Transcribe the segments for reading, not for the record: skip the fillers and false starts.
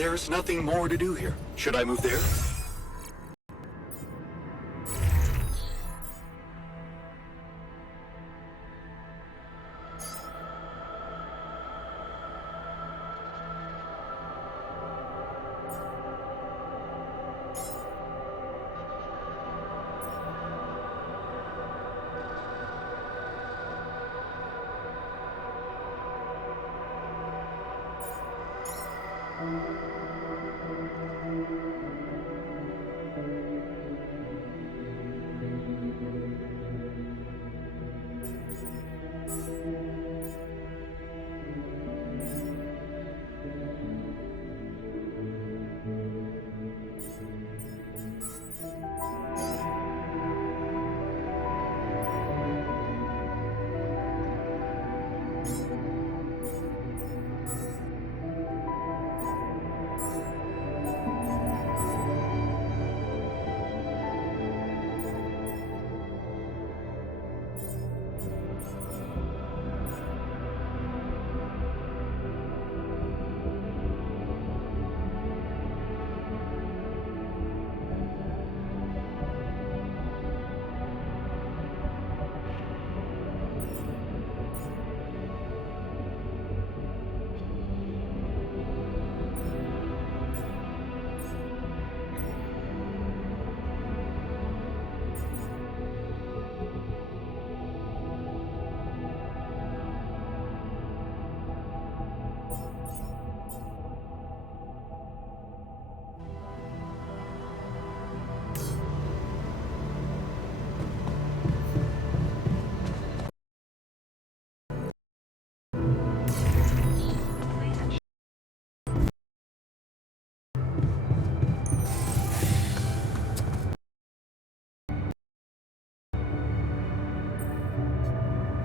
There's nothing more to do here. Should I move there?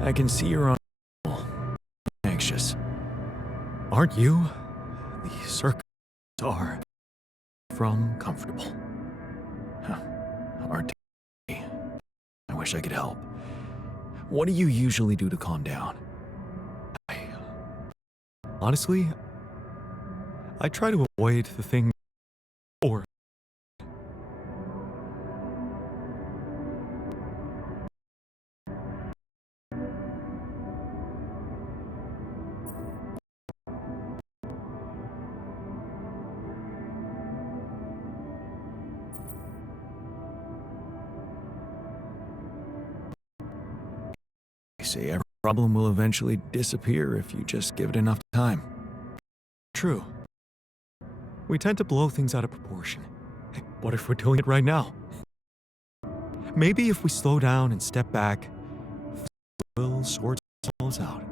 I can see you're on anxious. Aren't you? The circus are from comfortable. Huh. Aren't they? I wish I could help. What do you usually do to calm down? Honestly, I try to avoid the thing or say every problem will eventually disappear if you just give it enough time. True. We tend to blow things out of proportion. Hey, what if we're doing it right now? Maybe if we slow down and step back, we'll sort ourselves out.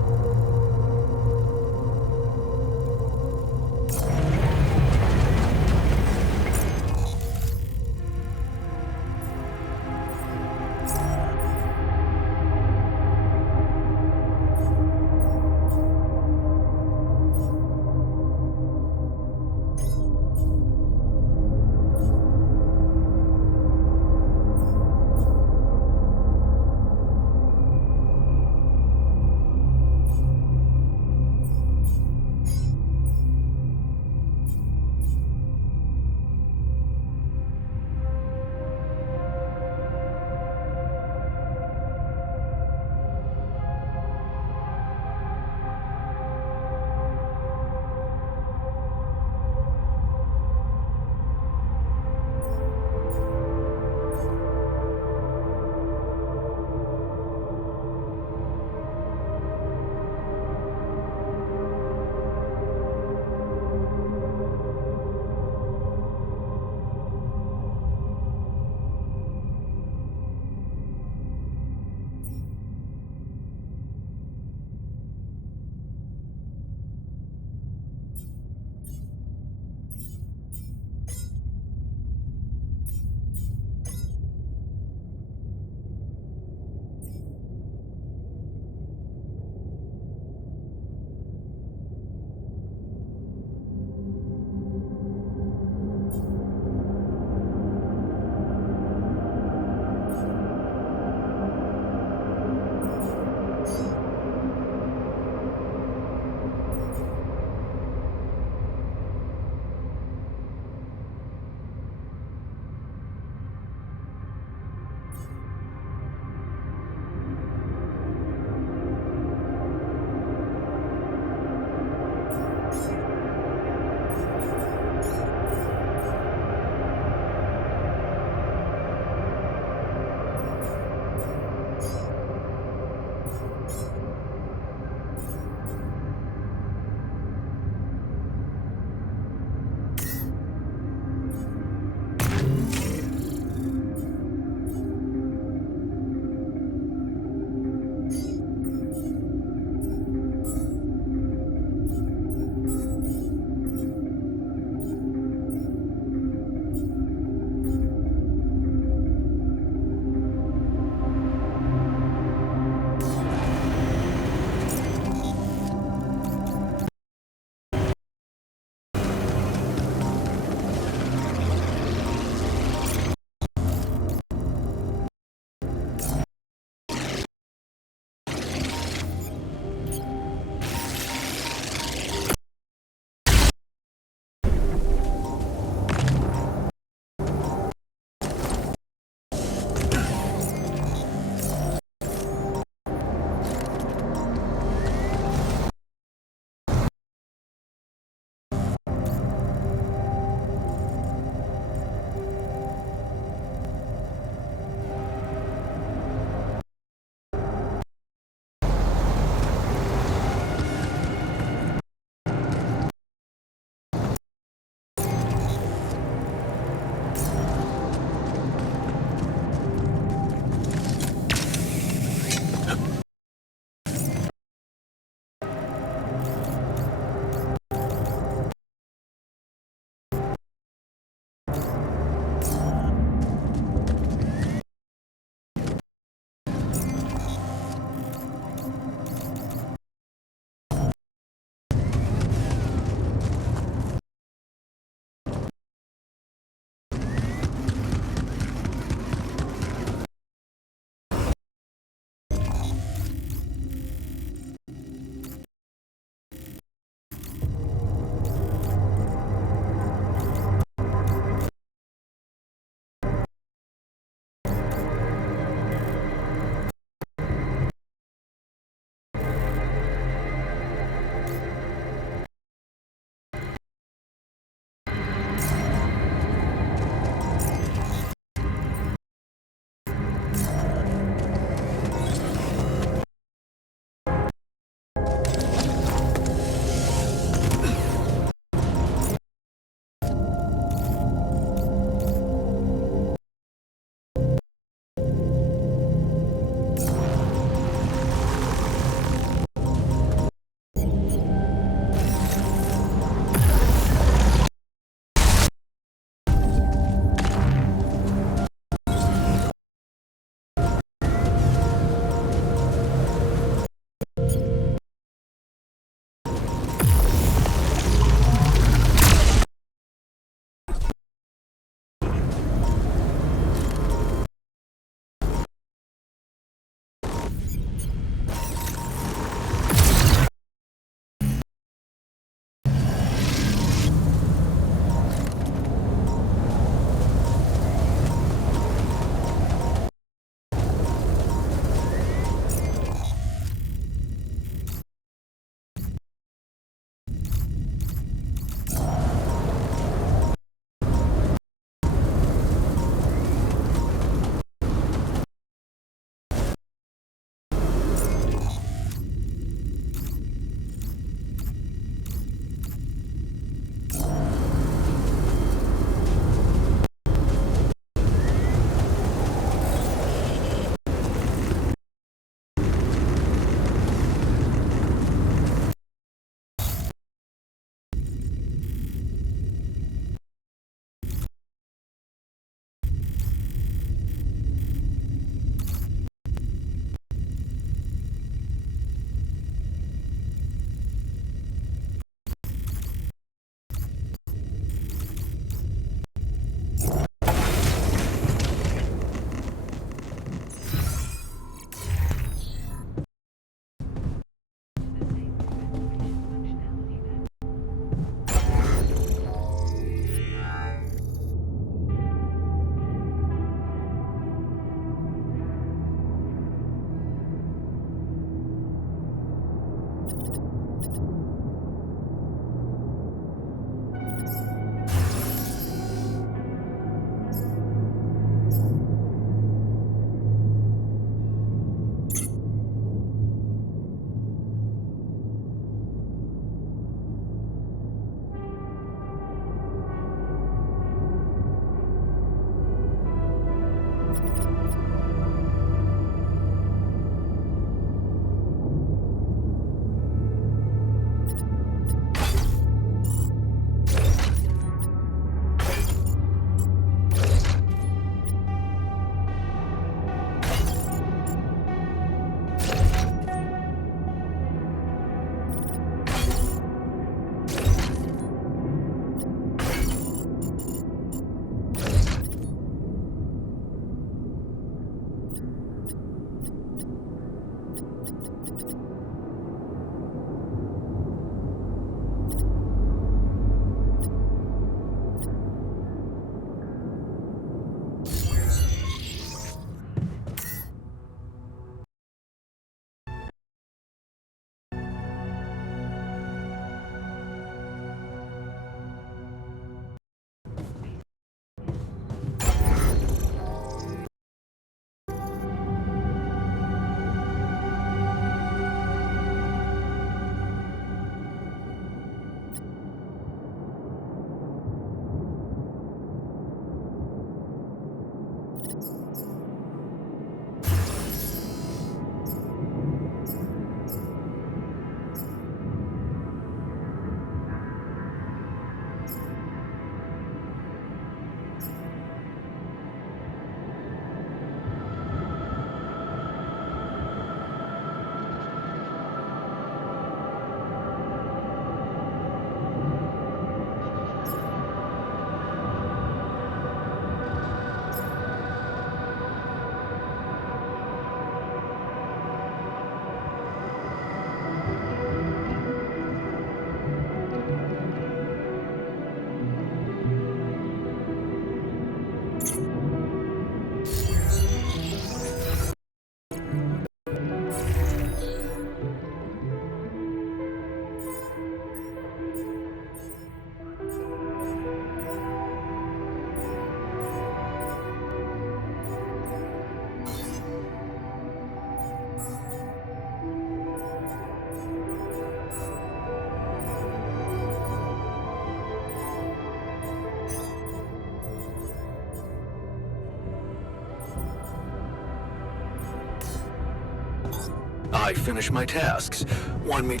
I finish my tasks. Want me to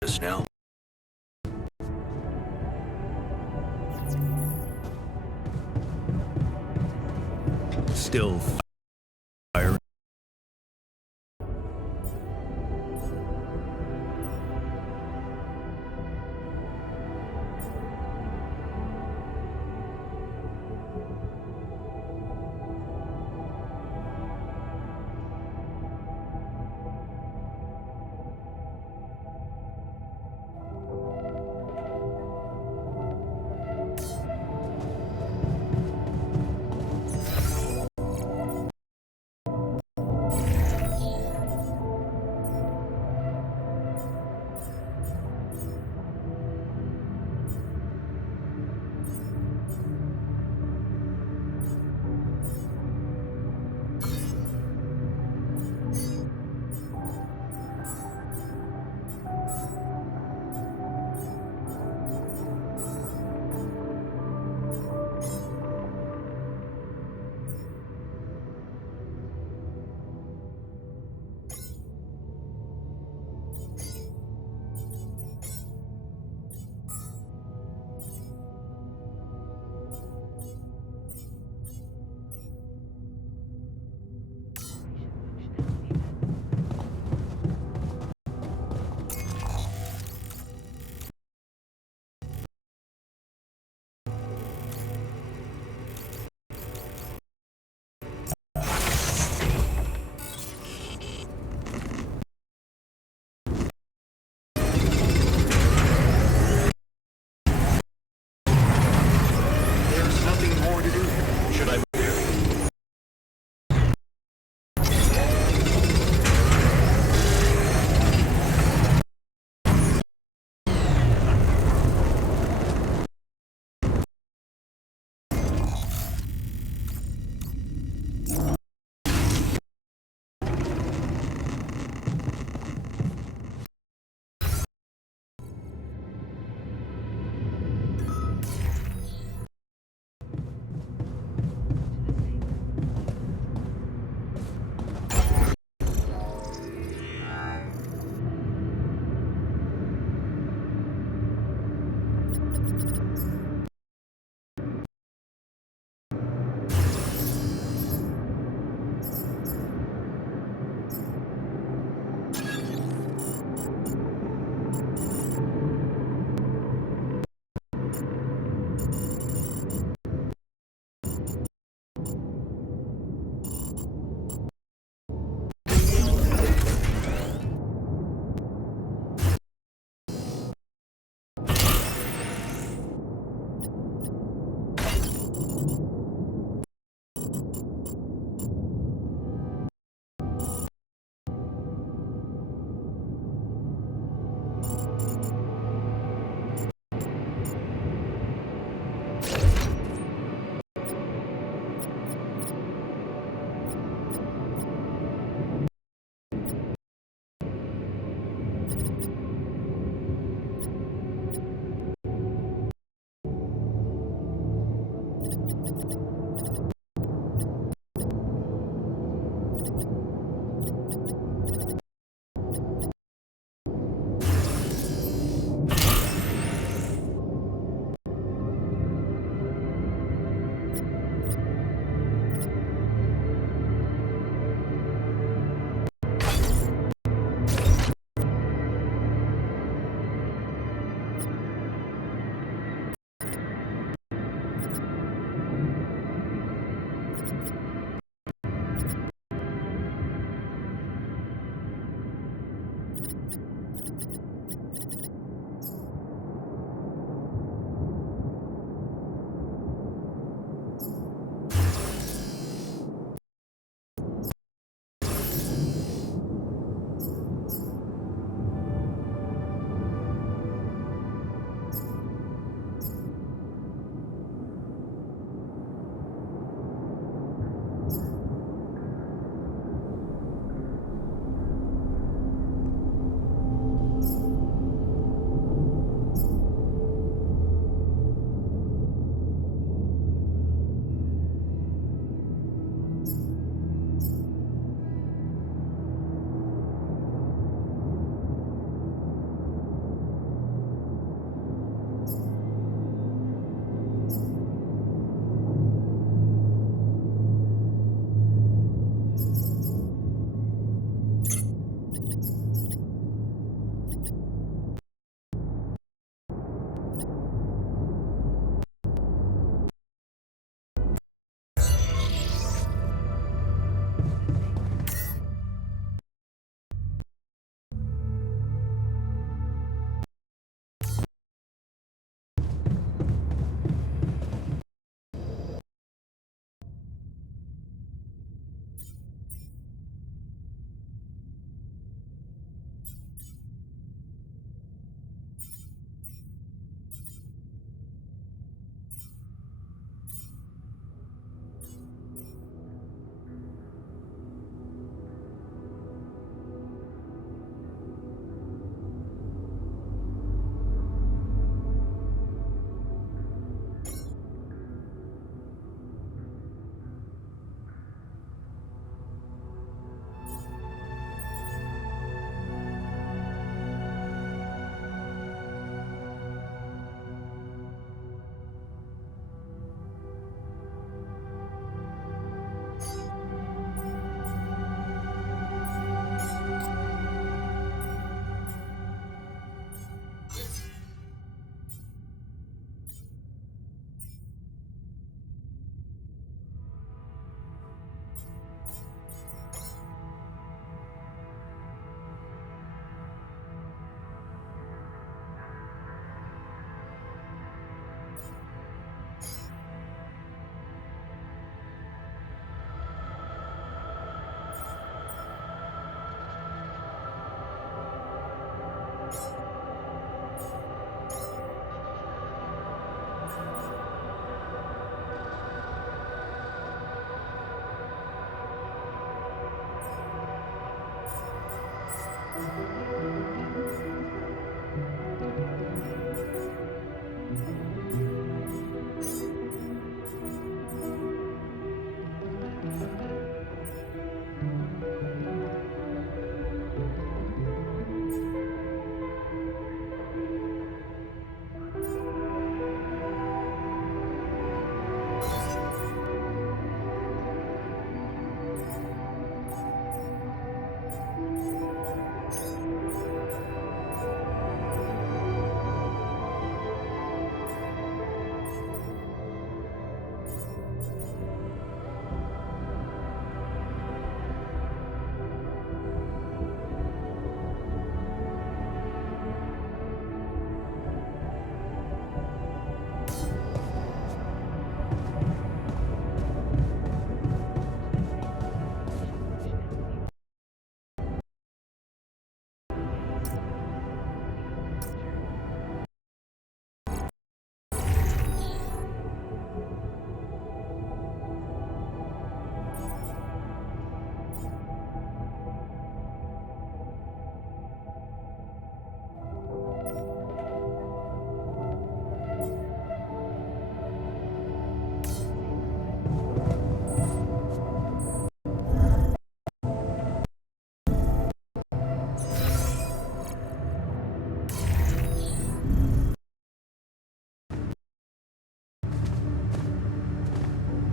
do this now? Still firing.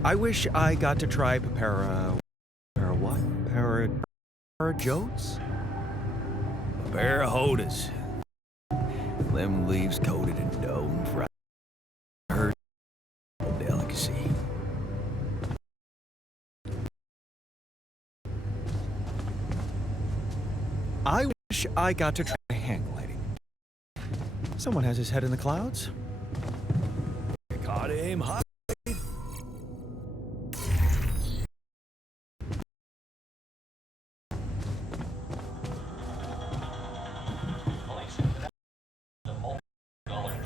I wish I got to try what? Parajotes? Parahodas. Lemon leaves coated in dough and fried. Her delicacy. I wish I got to try hang gliding. Someone has his head in the clouds? Gotta aim high.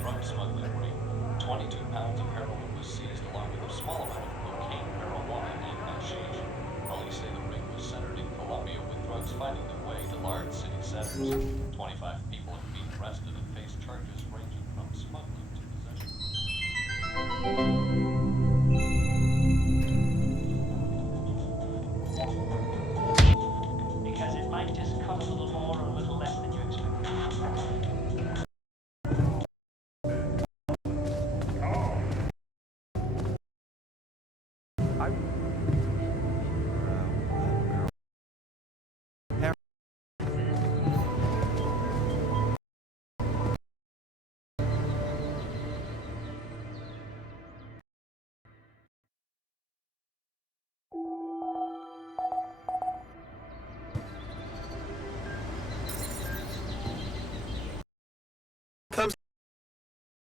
Drug smuggling ring. 22 pounds of heroin was seized along with a small amount of cocaine, marijuana, and hashish. Police say the ring was centered in Colombia, with drugs finding their way to large city centers. 25 people have been arrested and face charges ranging from smuggling to possession. Because it might just cut a little more or a little less than you expect.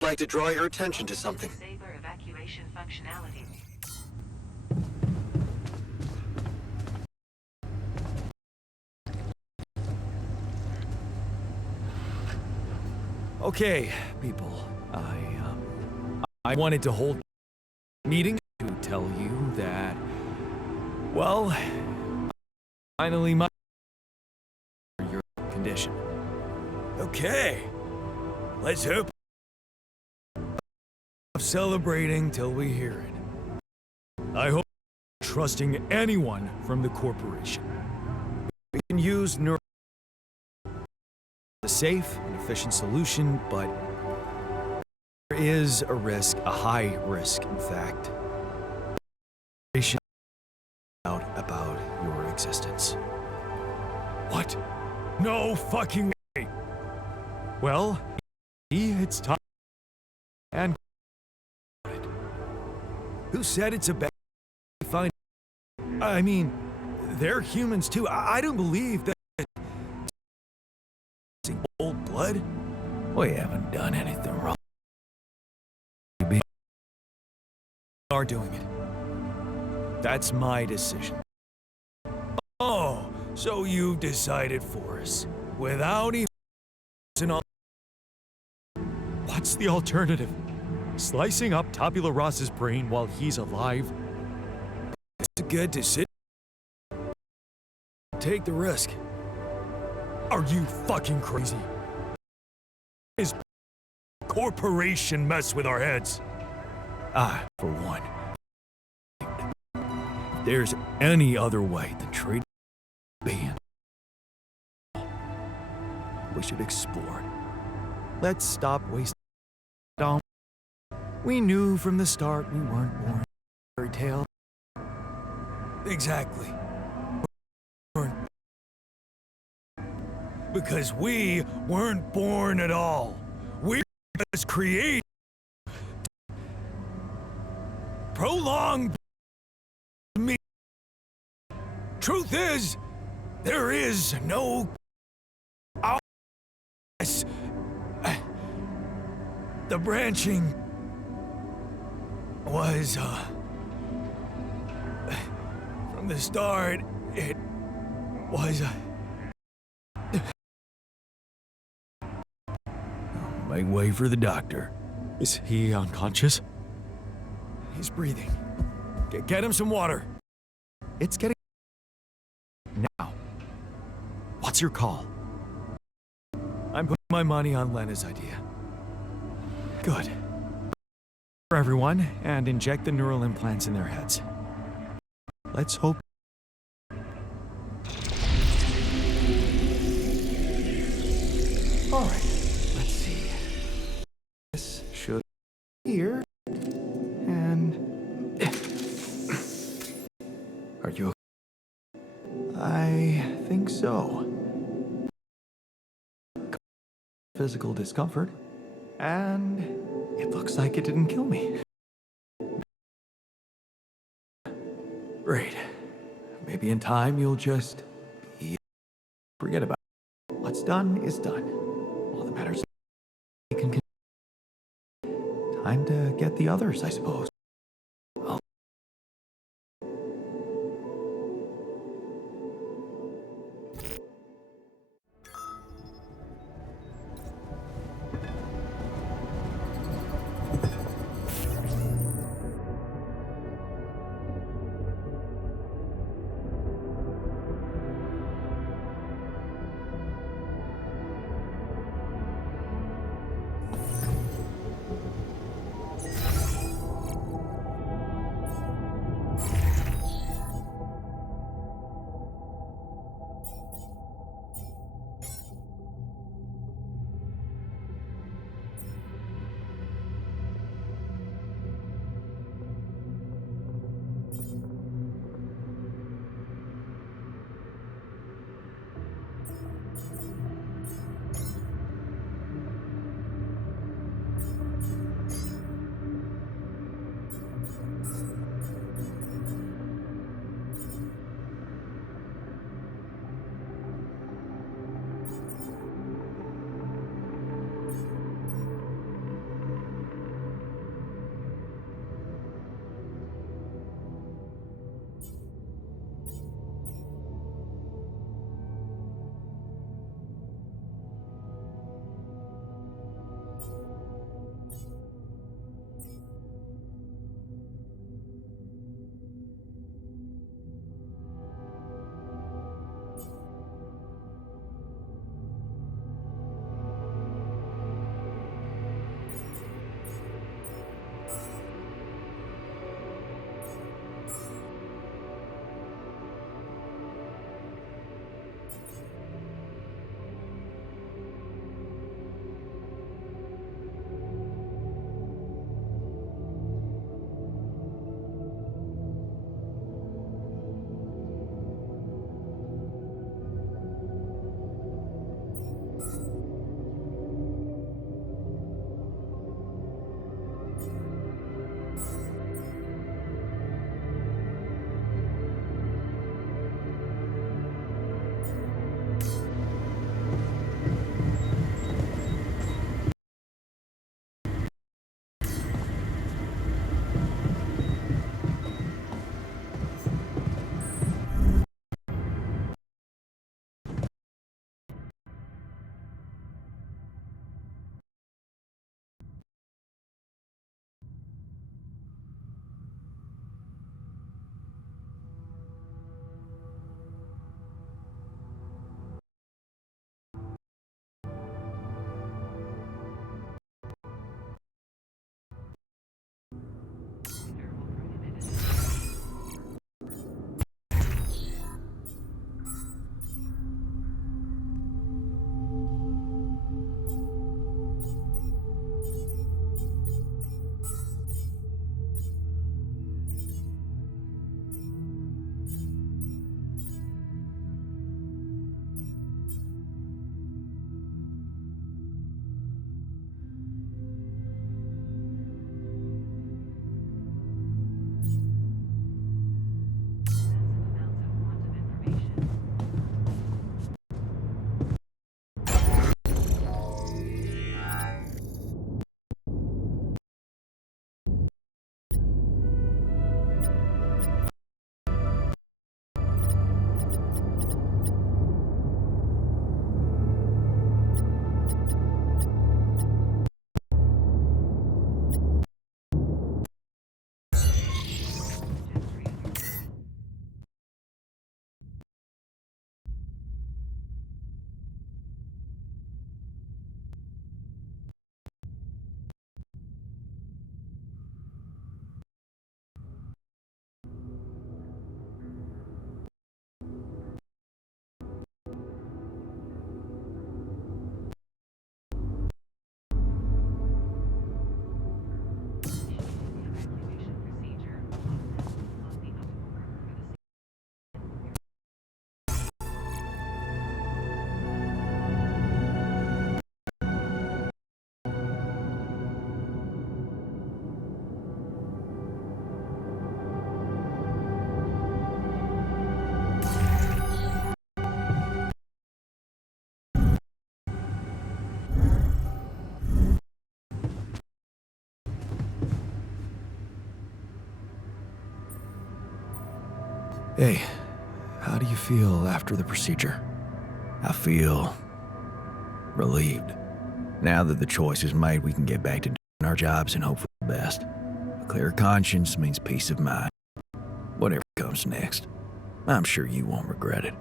I'd like to draw your attention to something. Saber evacuation functionality. Okay, people. I wanted to hold a meeting to tell you that, well, finally my your condition. Okay. Let's hope. Celebrating till we hear it. I hope you're trusting anyone from the corporation. We can use neuro a safe and efficient solution, but there is a risk, a high risk, in fact. Out about your existence. What? No fucking way. Well, it's time. And who said it's a bad find? I mean, they're humans too. I don't believe that old blood. We haven't done anything wrong. We are doing it. That's my decision. Oh, so you've decided for us without even and all. What's the alternative? Slicing up Tabula Rasa's brain while he's alive? It's a good decision. Take the risk. Are you fucking crazy? Is corporation mess with our heads? For one, if there's any other way than trading being, we should explore it. Let's stop wasting time. We knew from the start we weren't born in a fairy tale. Exactly. Because we weren't born at all. We were just created. Prolonged me. Truth is, there is no us. The branching was from the start it was make way for the doctor. Is he unconscious? He's breathing. Get him some water. It's getting... Now. What's your call? I'm putting my money on Lena's idea. Good. For everyone, and inject the neural implants in their heads. Let's hope... Alright, let's see. This should be here. And... Are you okay? I think so. Physical discomfort. And it looks like it didn't kill me. Great. Maybe in time you'll just forget about it. What's done is done. All that matters is can time to get the others, I suppose. Hey, how do you feel after the procedure? I feel relieved. Now that the choice is made, we can get back to doing our jobs and hope for the best. A clear conscience means peace of mind. Whatever comes next, I'm sure you won't regret it.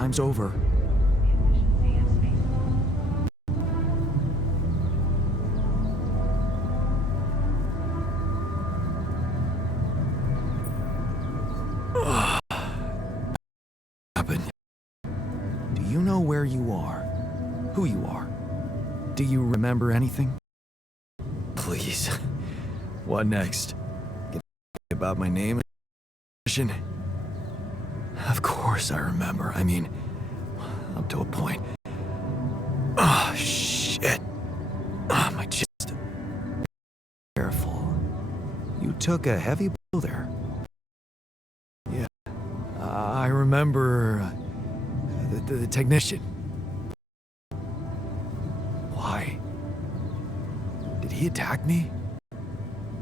times over. Efficiency of space. Happened. Do you know where you are? Who you are? Do you remember anything? Please. What next? Get about my name and position? Of course I remember. I mean, up to a point. Oh, shit. Ah, my chest. Careful. You took a heavy blow there. Yeah. I remember the technician. Why? Did he attack me?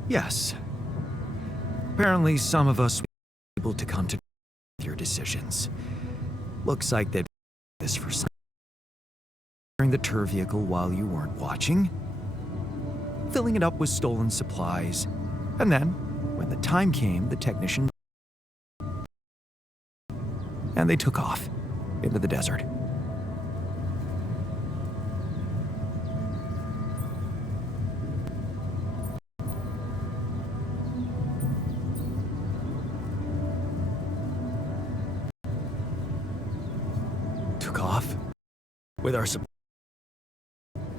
Yes. Apparently some of us were able to come to your decisions. Looks like they'd this for some during the tour vehicle while you weren't watching, filling it up with stolen supplies, and then, when the time came, the technician and they took off into the desert. Took off with our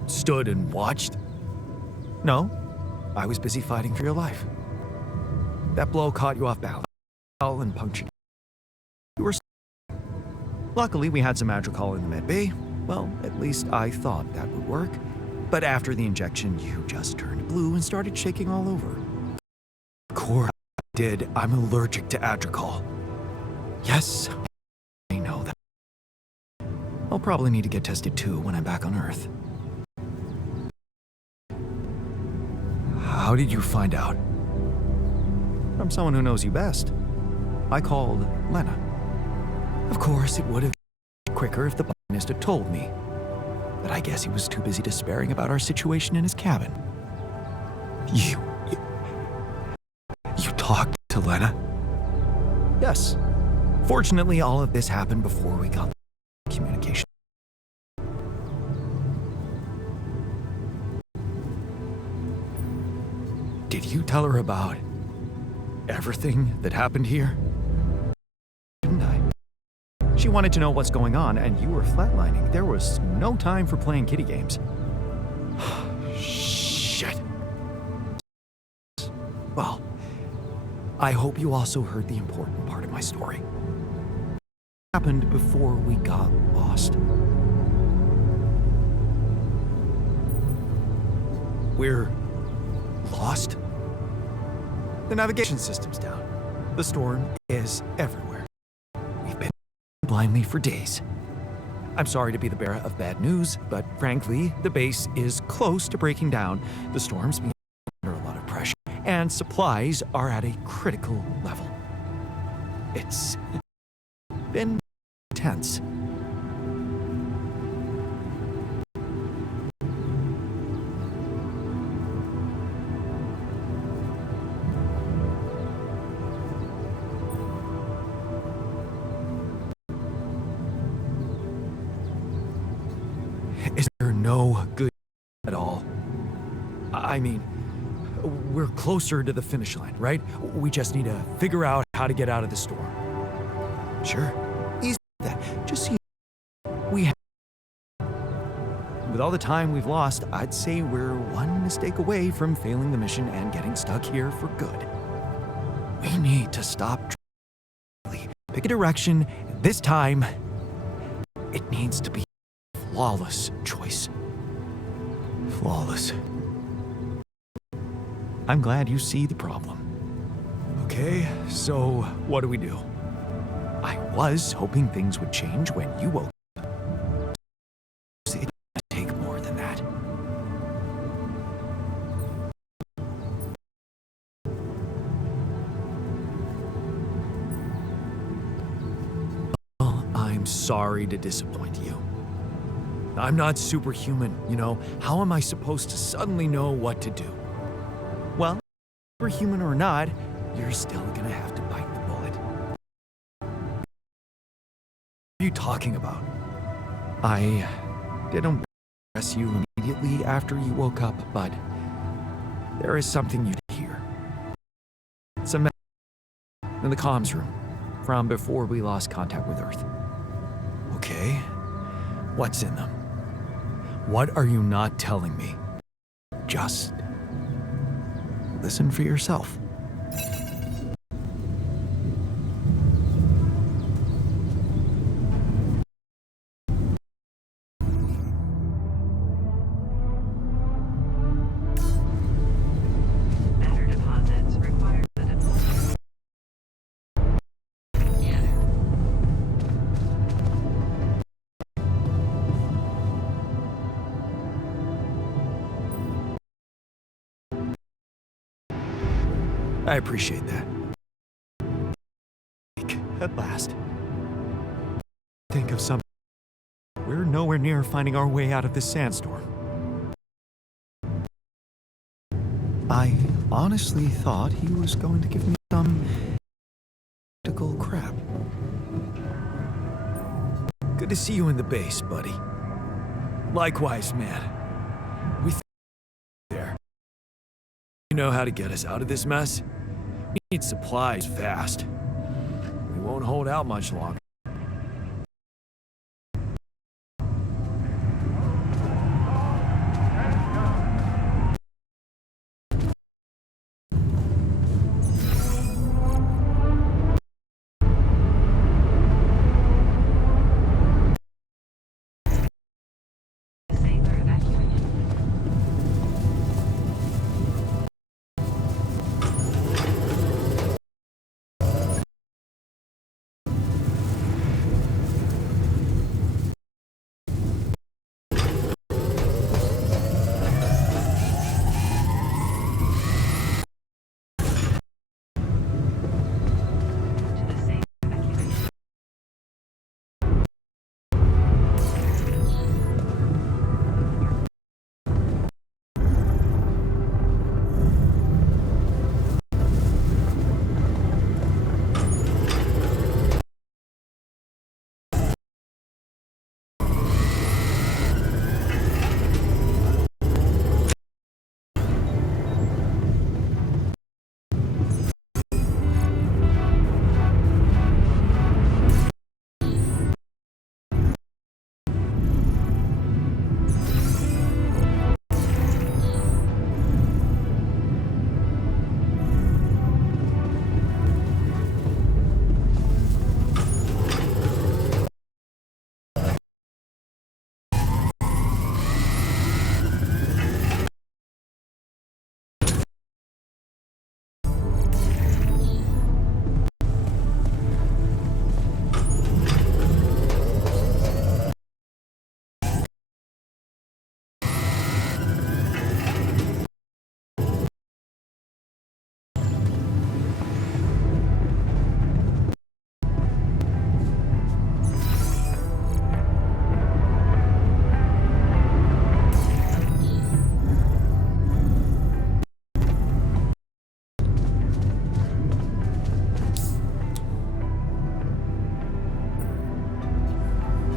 stood and watched? No, I was busy fighting for your life. That blow caught you off balance and punctured you. Were luckily, we had some Madrigal in the med bay. Well, at least I thought that would work. But after the injection, you just turned blue and started shaking all over. Of course I did. I'm allergic to Adrical. Yes, I know that. I'll probably need to get tested too when I'm back on Earth. How did you find out? From someone who knows you best. I called Lena. Of course, it would have been quicker if the botanist had told me. But I guess he was too busy despairing about our situation in his cabin. You talked to Lena? Yes. Fortunately, all of this happened before we got communication. Did you tell her about everything that happened here? Didn't I? She wanted to know what's going on, and you were flatlining. There was no time for playing kiddie games. Shit. Well, I hope you also heard the important part of my story. What happened before we got lost? We're lost? The navigation system's down. The storm is everywhere. We've been blindly for days. I'm sorry to be the bearer of bad news, but frankly, the base is close to breaking down. The storm's been under a lot of pressure, and supplies are at a critical level. It's been tense. Is there no good at all? I mean, we're closer to the finish line, right? We just need to figure out how to get out of the storm. Sure, easy that. Just see, with all the time we've lost, I'd say we're one mistake away from failing the mission and getting stuck here for good. We need to stop. Pick a direction. This time, it needs to be a flawless choice. Flawless. I'm glad you see the problem. Okay, so what do? I was hoping things would change when you woke up. It can take more than that. Well, I'm sorry to disappoint you. I'm not superhuman, you know. How am I supposed to suddenly know what to do? Well, superhuman or not, you're still gonna have to bite the bullet. You you talking about? I didn't press you immediately after you woke up, but there is something you'd hear. Some in the comms room from before we lost contact with Earth. Okay, what's in them? What are you not telling me? Just listen for yourself. Better deposits require the deposit. I appreciate that. At last. Think of something. We're nowhere near finding our way out of this sandstorm. I honestly thought he was going to give me some practical crap. Good to see you in the base, buddy. Likewise, man. We there. You know how to get us out of this mess? We need supplies fast. We won't hold out much longer. Saber evacuation. To the saber evacuation.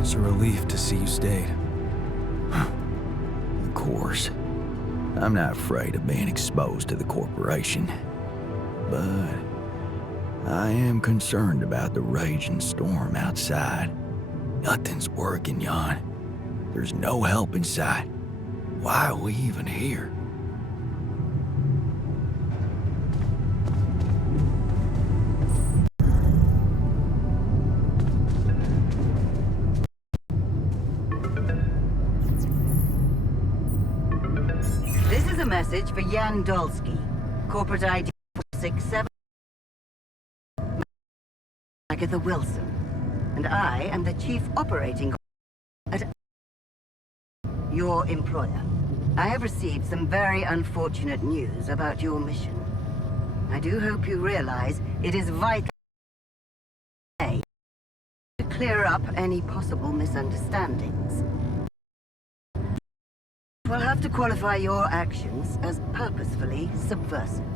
It's a relief to see you stayed. Of course. I'm not afraid of being exposed to the corporation. But I am concerned about the raging storm outside. Nothing's working, Jan. There's no help in sight. Why are we even here? This is a message for Jan Dolsky, corporate ID 467, Agatha Wilson, and I am the chief operating at your employer. I have received some very unfortunate news about your mission. I do hope you realize it is vital to clear up any possible misunderstandings. We'll have to qualify your actions as purposefully subversive.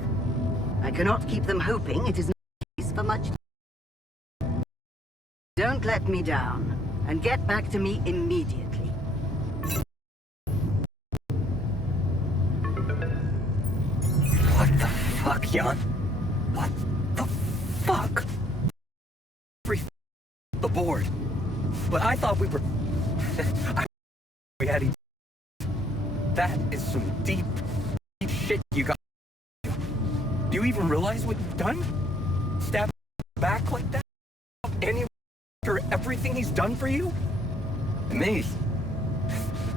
I cannot keep them hoping it is not the case for much time. Don't let me down. and get back to me immediately. What the fuck, Jan? What the fuck? Aboard. But I thought we were... we had each... That is some deep shit you got. Do you even realize what you've done? Stab back like that? Anyone after everything he's done for you? Me?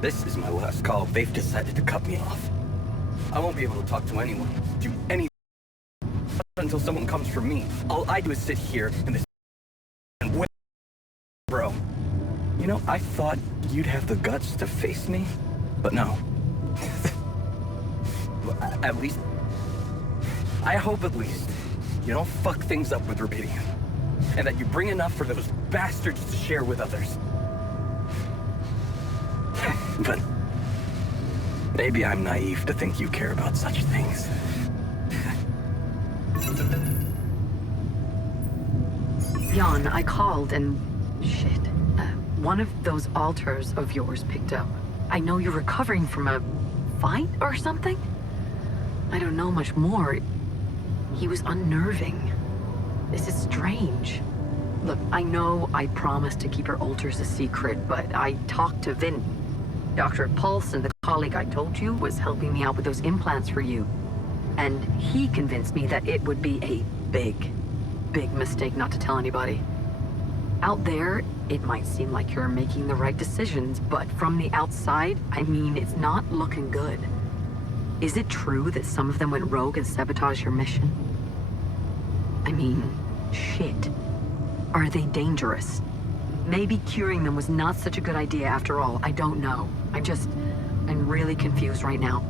This is my last call. They've decided to cut me off. I won't be able to talk to anyone, do anything until someone comes for me. All I do is sit here in this and wait. Bro, you know, I thought you'd have the guts to face me, but no. At least, I hope at least, you don't fuck things up with Rubidium, and that you bring enough for those bastards to share with others. But maybe I'm naive to think you care about such things. Jan, I called and... shit. One of those altars of yours picked up. I know you're recovering from a fight or something? I don't know much more. He was unnerving. This is strange. Look, I know I promised to keep her altars a secret, but I talked to Vin. Dr. Paulson, the colleague I told you, was helping me out with those implants for you. And he convinced me that it would be a big mistake not to tell anybody. Out there, it might seem like you're making the right decisions, but from the outside, I mean, it's not looking good. Is it true that some of them went rogue and sabotaged your mission? I mean, shit. Are they dangerous? Maybe curing them was not such a good idea after all. I don't know. I'm really confused right now.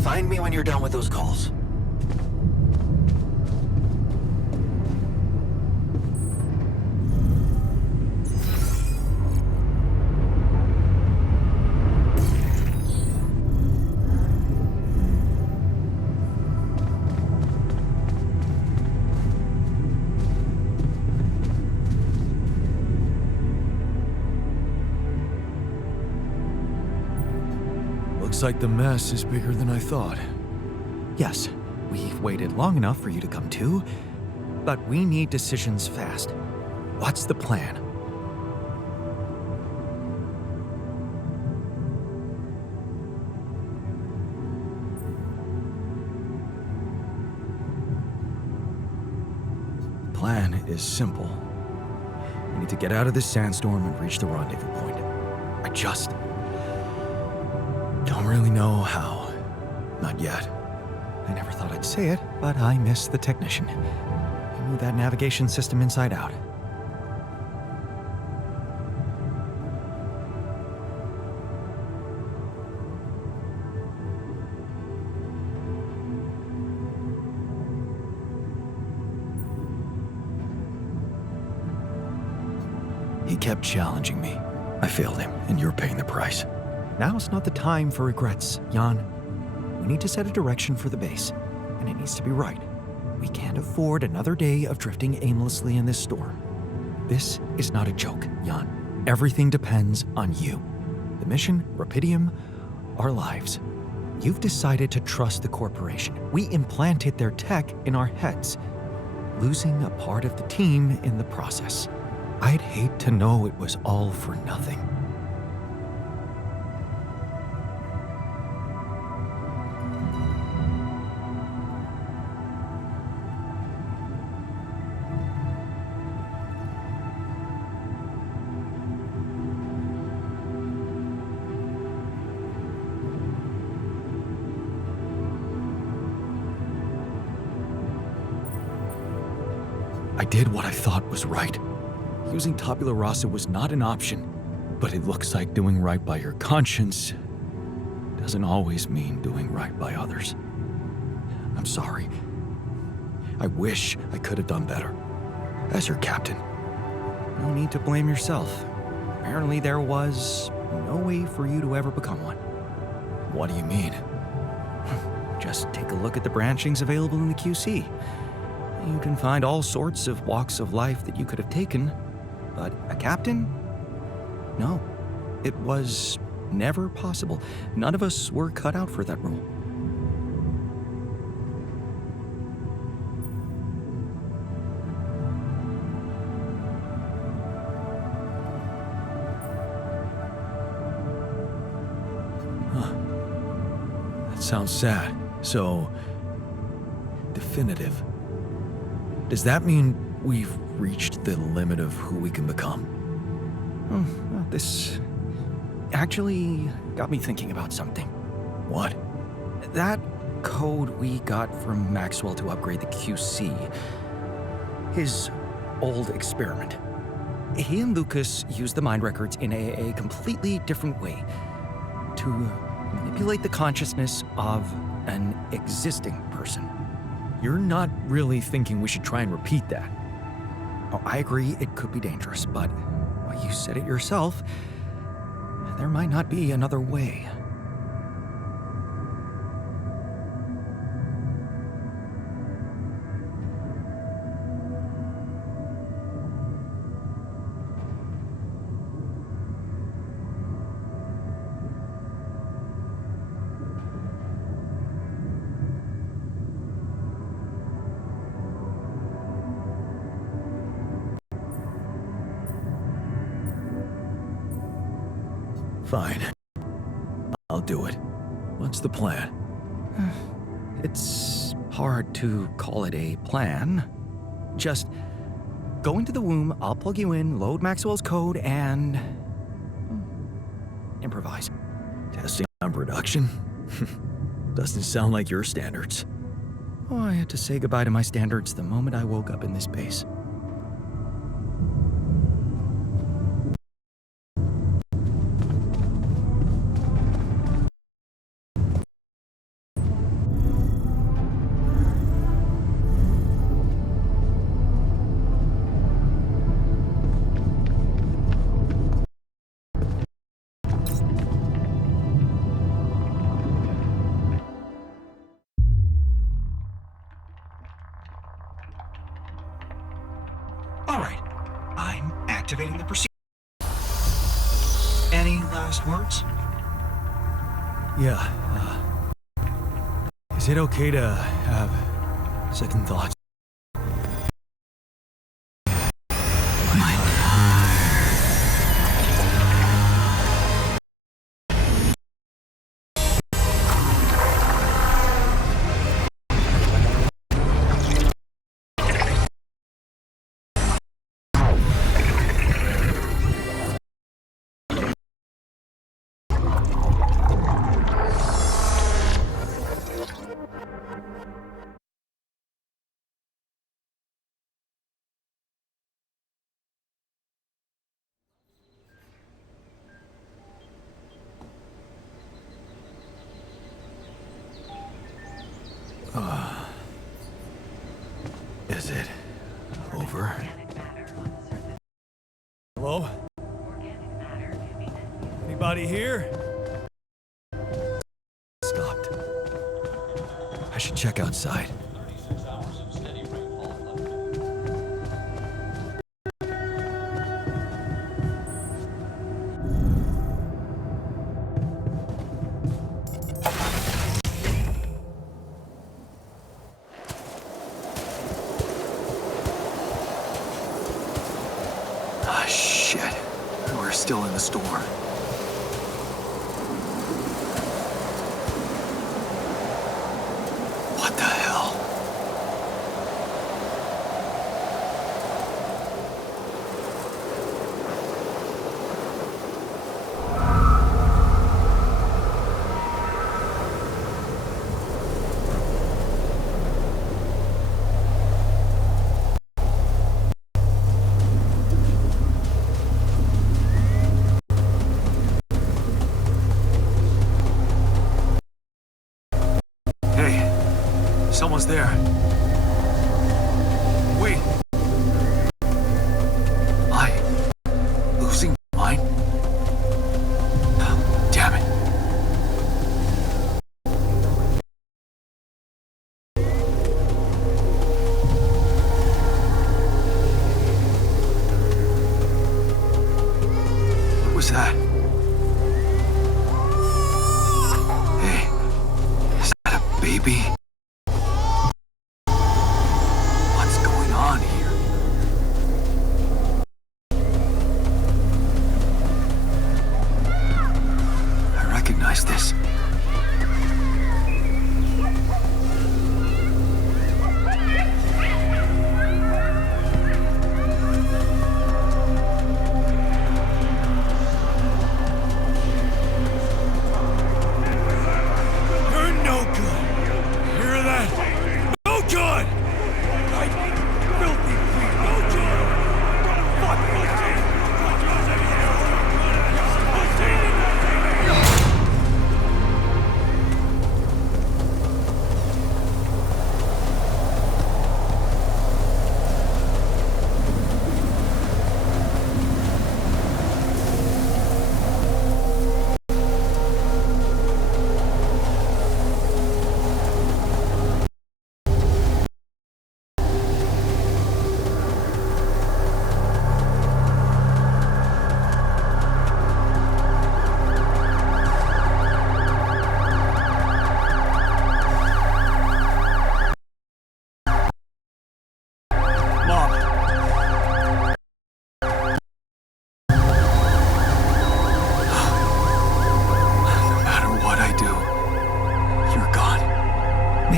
Find me when you're done with those calls. Looks like the mess is bigger than I thought. Yes, we've waited long enough for you to come to, but we need decisions fast. What's the plan? The plan is simple. We need to get out of this sandstorm and reach the rendezvous point. I just don't really know how. Not yet. I never thought I'd say it, but I miss the technician. He knew that navigation system inside out. He kept challenging me. I failed him, and you're paying the price. Now's not the time for regrets, Jan. We need to set a direction for the base, and it needs to be right. We can't afford another day of drifting aimlessly in this storm. This is not a joke, Jan. Everything depends on you. The mission, Rubidium, our lives. You've decided to trust the corporation. We implanted their tech in our heads, losing a part of the team in the process. I'd hate to know it was all for nothing. I did what I thought was right. Using tabula rasa was not an option, but it looks like doing right by your conscience doesn't always mean doing right by others. I'm sorry. I wish I could have done better. As your captain, no need to blame yourself. Apparently there was no way for you to ever become one. What do you mean? Just take a look at the branchings available in the QC. You can find all sorts of walks of life that you could have taken, but a captain? No, it was never possible. None of us were cut out for that role. That sounds sad. So, definitive. Does that mean we've reached the limit of who we can become? Well, this actually got me thinking about something. What? That code we got from Maxwell to upgrade the QC, his old experiment. He and Lucas used the mind records in a completely different way to manipulate the consciousness of an existing person. You're not really thinking we should try and repeat that. Oh, I agree it could be dangerous, but well, you said it yourself. There might not be another way. Fine. I'll do it. What's the plan? It's hard to call it a plan. Just go into the womb, I'll plug you in, load Maxwell's code, and improvise. Testing on production? Doesn't sound like your standards. Oh, I had to say goodbye to my standards the moment I woke up in this base. All right, I'm activating the procedure. Any last words? Yeah, is it okay to have second thoughts? Is it over? Organic matter on the surface. Hello? Organic matter can be then Anybody here? Stopped. I should check outside. 36 hours of steady rainfall left. Ah, shit. We're still in the storm. What the hell? Hey, someone's there. Wait. Am I losing my mind? Damn it.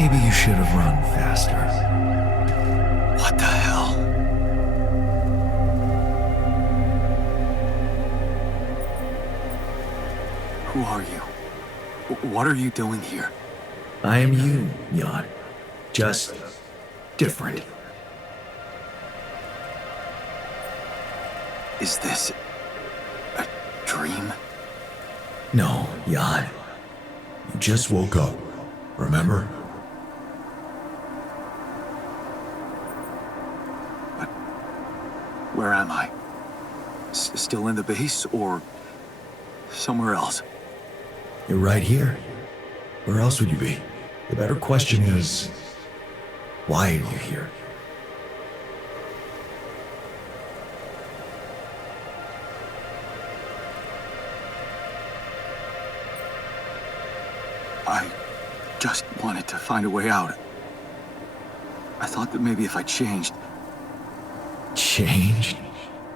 Maybe you should have run faster. What the hell? Who are you? What are you doing here? I am you, Jan. Just different. Is this a dream? No, Jan. You just woke up. Remember? But where am I? Still in the base or somewhere else? You're right here. Where else would you be? The better question is, why are you here? I just wanted to find a way out. I thought that maybe if I changed... Changed?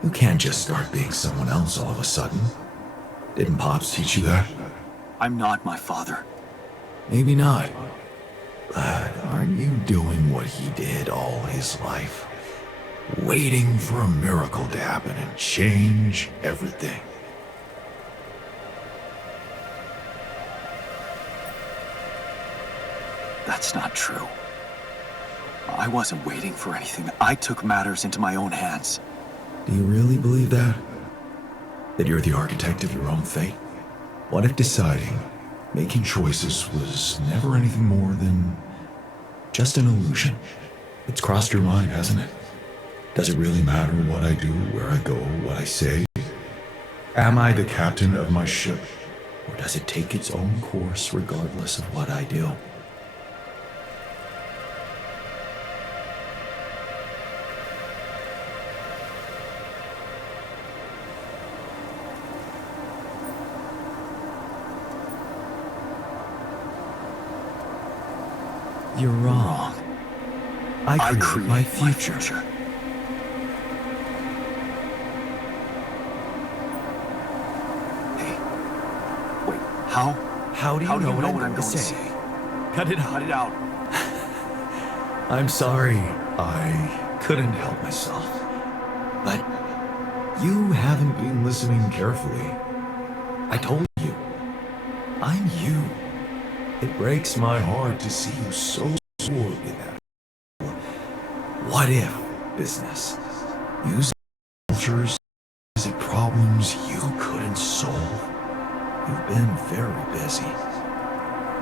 You can't just start being someone else all of a sudden. Didn't Pops teach you that? I'm not my father. Maybe not. But aren't you doing what he did all his life? Waiting for a miracle to happen and change everything. That's not true. I wasn't waiting for anything. I took matters into my own hands. Do you really believe that? That you're the architect of your own fate? What if deciding, making choices was never anything more than just an illusion? It's crossed your mind, hasn't it? Does it really matter what I do, where I go, what I say? Am I the captain of my ship? Or does it take its own course regardless of what I do? You're wrong. I create my future. Hey, wait, how? How do you know what I'm going to say? Cut it out. Cut it out. I'm sorry. I couldn't help myself. But you haven't been listening carefully. I told you. I'm you. It breaks my heart to see you so sore with that what if business. Using cultures as problems you couldn't solve. You've been very busy.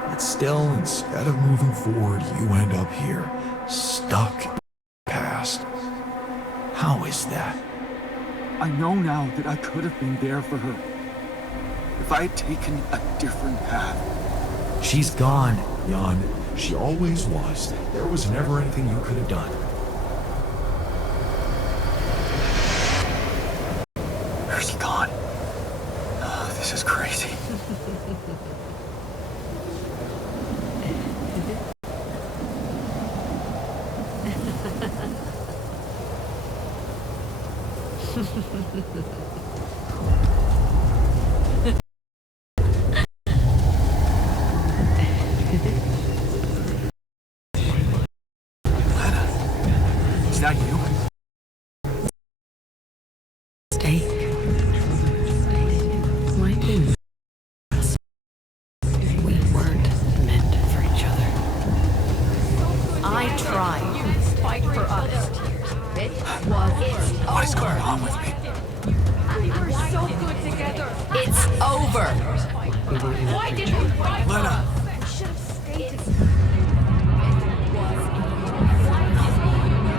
But still, instead of moving forward, you end up here, stuck in the past. How is that? I know now that I could have been there for her. If I had taken a different path. She's gone, Jan. She always was. There was never anything you could have done. Where's he gone? Oh, this is crazy. Is that you? Stay. Why didn't us? We weren't meant for each other. I tried to fight for us. What is going on with me? We were so good together. It's over. Why did you run? Lena! Should have stayed.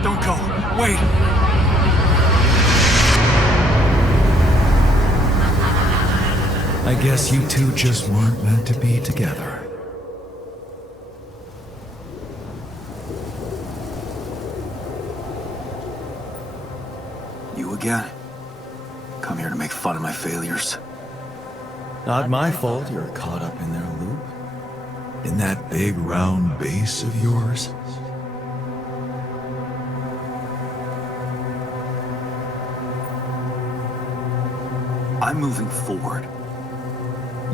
Don't go! Wait! I guess you two just weren't meant to be together. You again? Come here to make fun of my failures. Not my fault you're caught up in their loop. In that big round base of yours. I'm moving forward.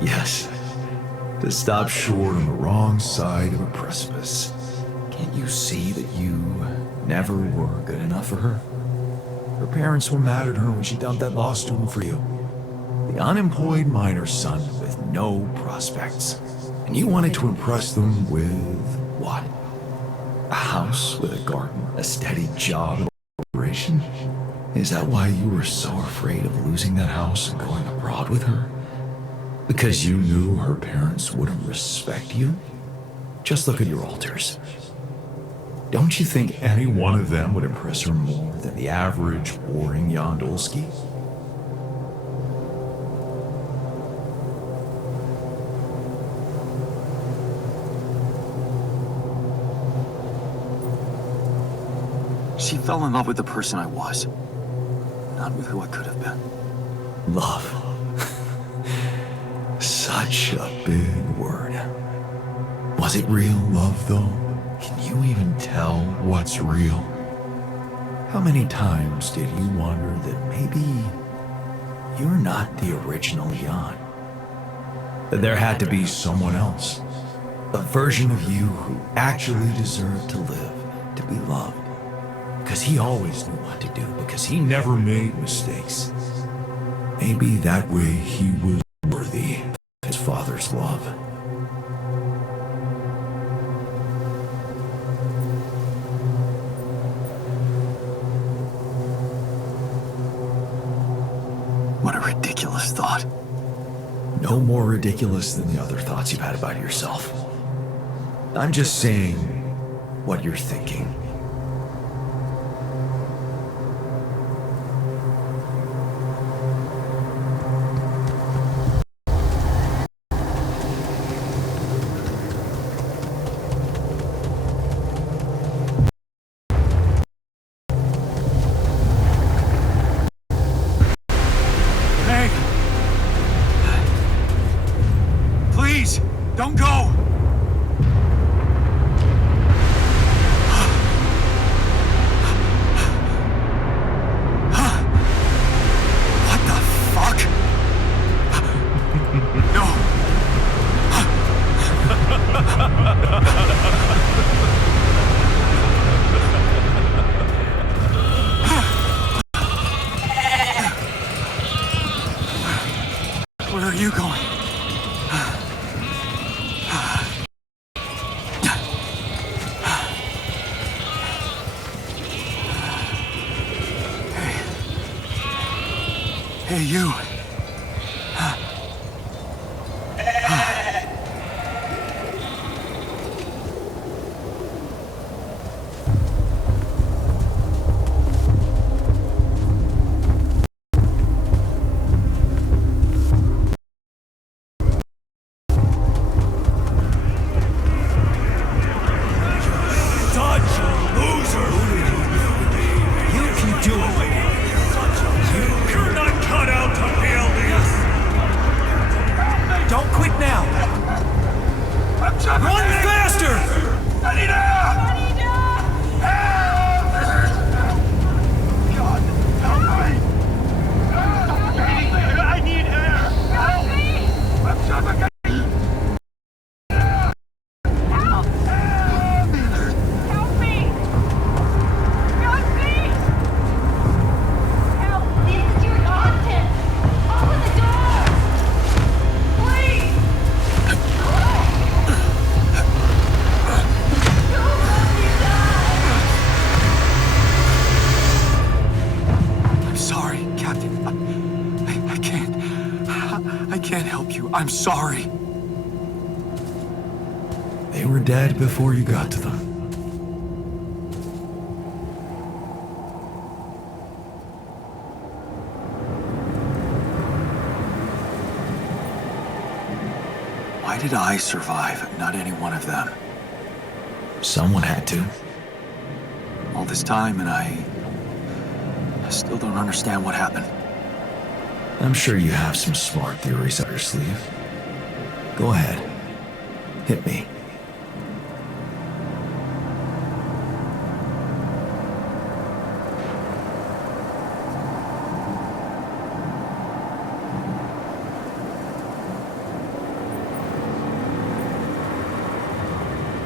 Yes. To stop short on the wrong side of a precipice. Can't you see that you never were good enough for her? Her parents were mad at her when she dumped that law student for you. The unemployed miner son with no prospects. And you wanted to impress them with what? A house with a garden, a steady job, and a corporation? Is that why you were so afraid of losing that house and going abroad with her? Because you knew her parents wouldn't respect you? Just look at your alters. Don't you think any one of them would impress her more than the average, boring Jan Dolsky? She fell in love with the person I was, not with who I could have been. Love. Such a big word. Was it real love, though? Can you even tell what's real? How many times did you wonder that maybe you're not the original Jan? That there had to be someone else, a version of you who actually deserved to live, to be loved. Because he always knew what to do, because he never made mistakes. Maybe that way he was worthy of his father's love. What a ridiculous thought. No more ridiculous than the other thoughts you've had about yourself. I'm just saying what you're thinking. Please, don't go! What the fuck? No! Where are you going? Hey, you. I'm sorry. They were dead before you got to them. Why did I survive, not any one of them? Someone had to. All this time, and I still don't understand what happened. I'm sure you have some smart theories up your sleeve. Go ahead. Hit me.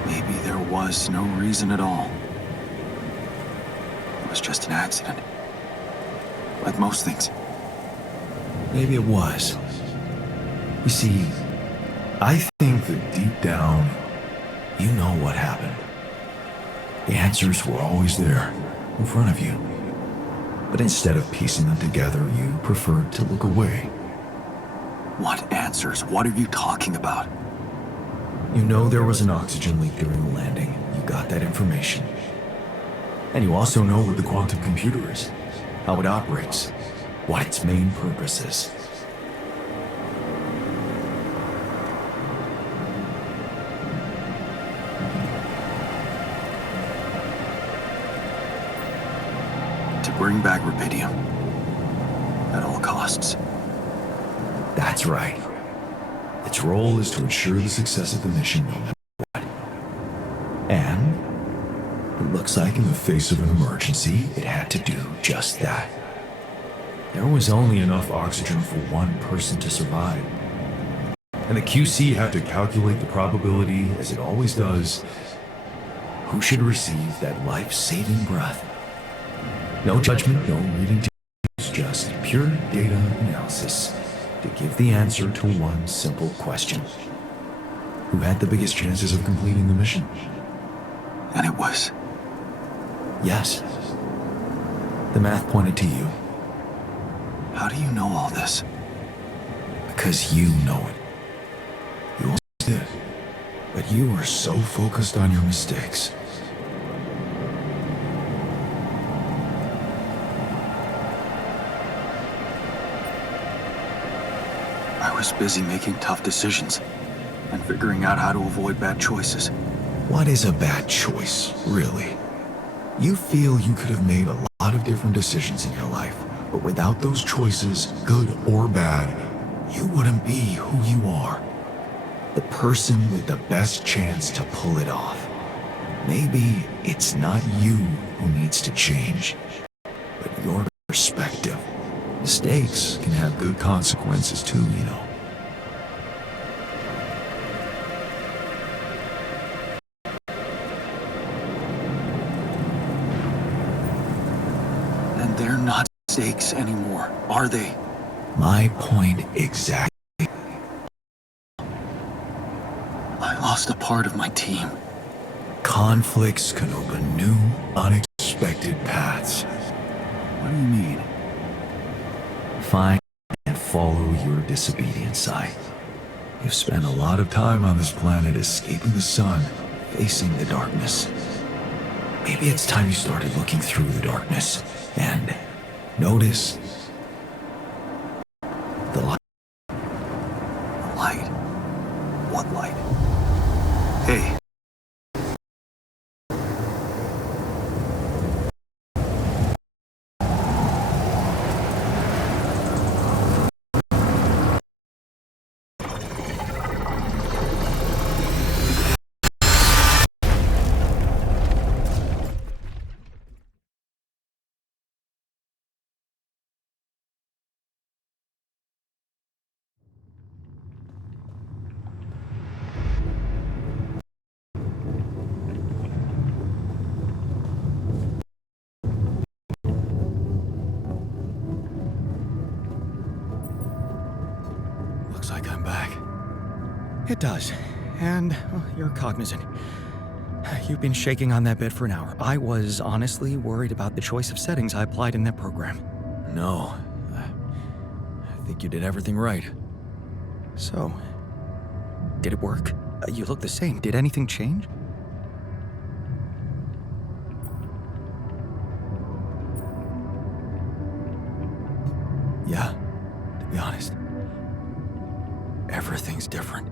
Maybe there was no reason at all. It was just an accident. Like most things. Maybe it was. You see, I think that deep down, you know what happened. The answers were always there, in front of you. But instead of piecing them together, you preferred to look away. What answers? What are you talking about? You know there was an oxygen leak during the landing. You got that information. And you also know what the quantum computer is, how it operates, what its main purpose is. To bring back Rubidium. At all costs. That's right. Its role is to ensure the success of the mission no matter what. And it looks like in the face of an emergency, it had to do just that. There was only enough oxygen for one person to survive. And the QC had to calculate the probability, as it always does, who should receive that life-saving breath. No judgment, no reading teams, just pure data analysis to give the answer to one simple question. Who had the biggest chances of completing the mission? And it was. Yes. The math pointed to you. How do you know all this? Because you know it. You also did. But you were so focused on your mistakes. I was busy making tough decisions and figuring out how to avoid bad choices. What is a bad choice, really? You feel you could have made a lot of different decisions in your life, but without those choices, good or bad, you wouldn't be who you are. The person with the best chance to pull it off. Maybe it's not you who needs to change, but your perspective. Mistakes can have good consequences too, you know. And they're not mistakes anymore, are they? My point exactly. I lost a part of my team. Conflicts can open new, unexpected paths. What do you mean? Find and follow your disobedient side. You've spent a lot of time on this planet escaping the sun, facing the darkness. Maybe it's time you started looking through the darkness and notice the light. The light? What light? Hey. Looks like I'm back. It does. And you're cognizant. You've been shaking on that bed for an hour. I was honestly worried about the choice of settings I applied in that program. No. I think you did everything right. So, did it work? You look the same. Did anything change? Yeah, to be honest. Everything's different.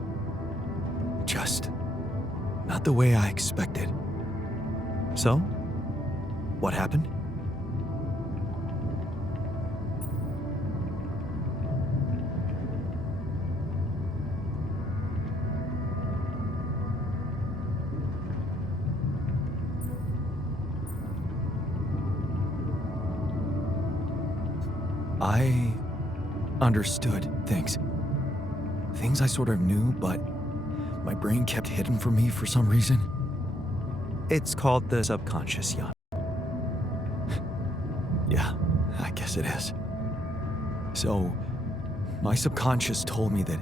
Just not the way I expected. So, what happened? I understood things. Things I sort of knew, but my brain kept hidden from me for some reason. It's called the subconscious, Jan. Yeah, I guess it is. So, my subconscious told me that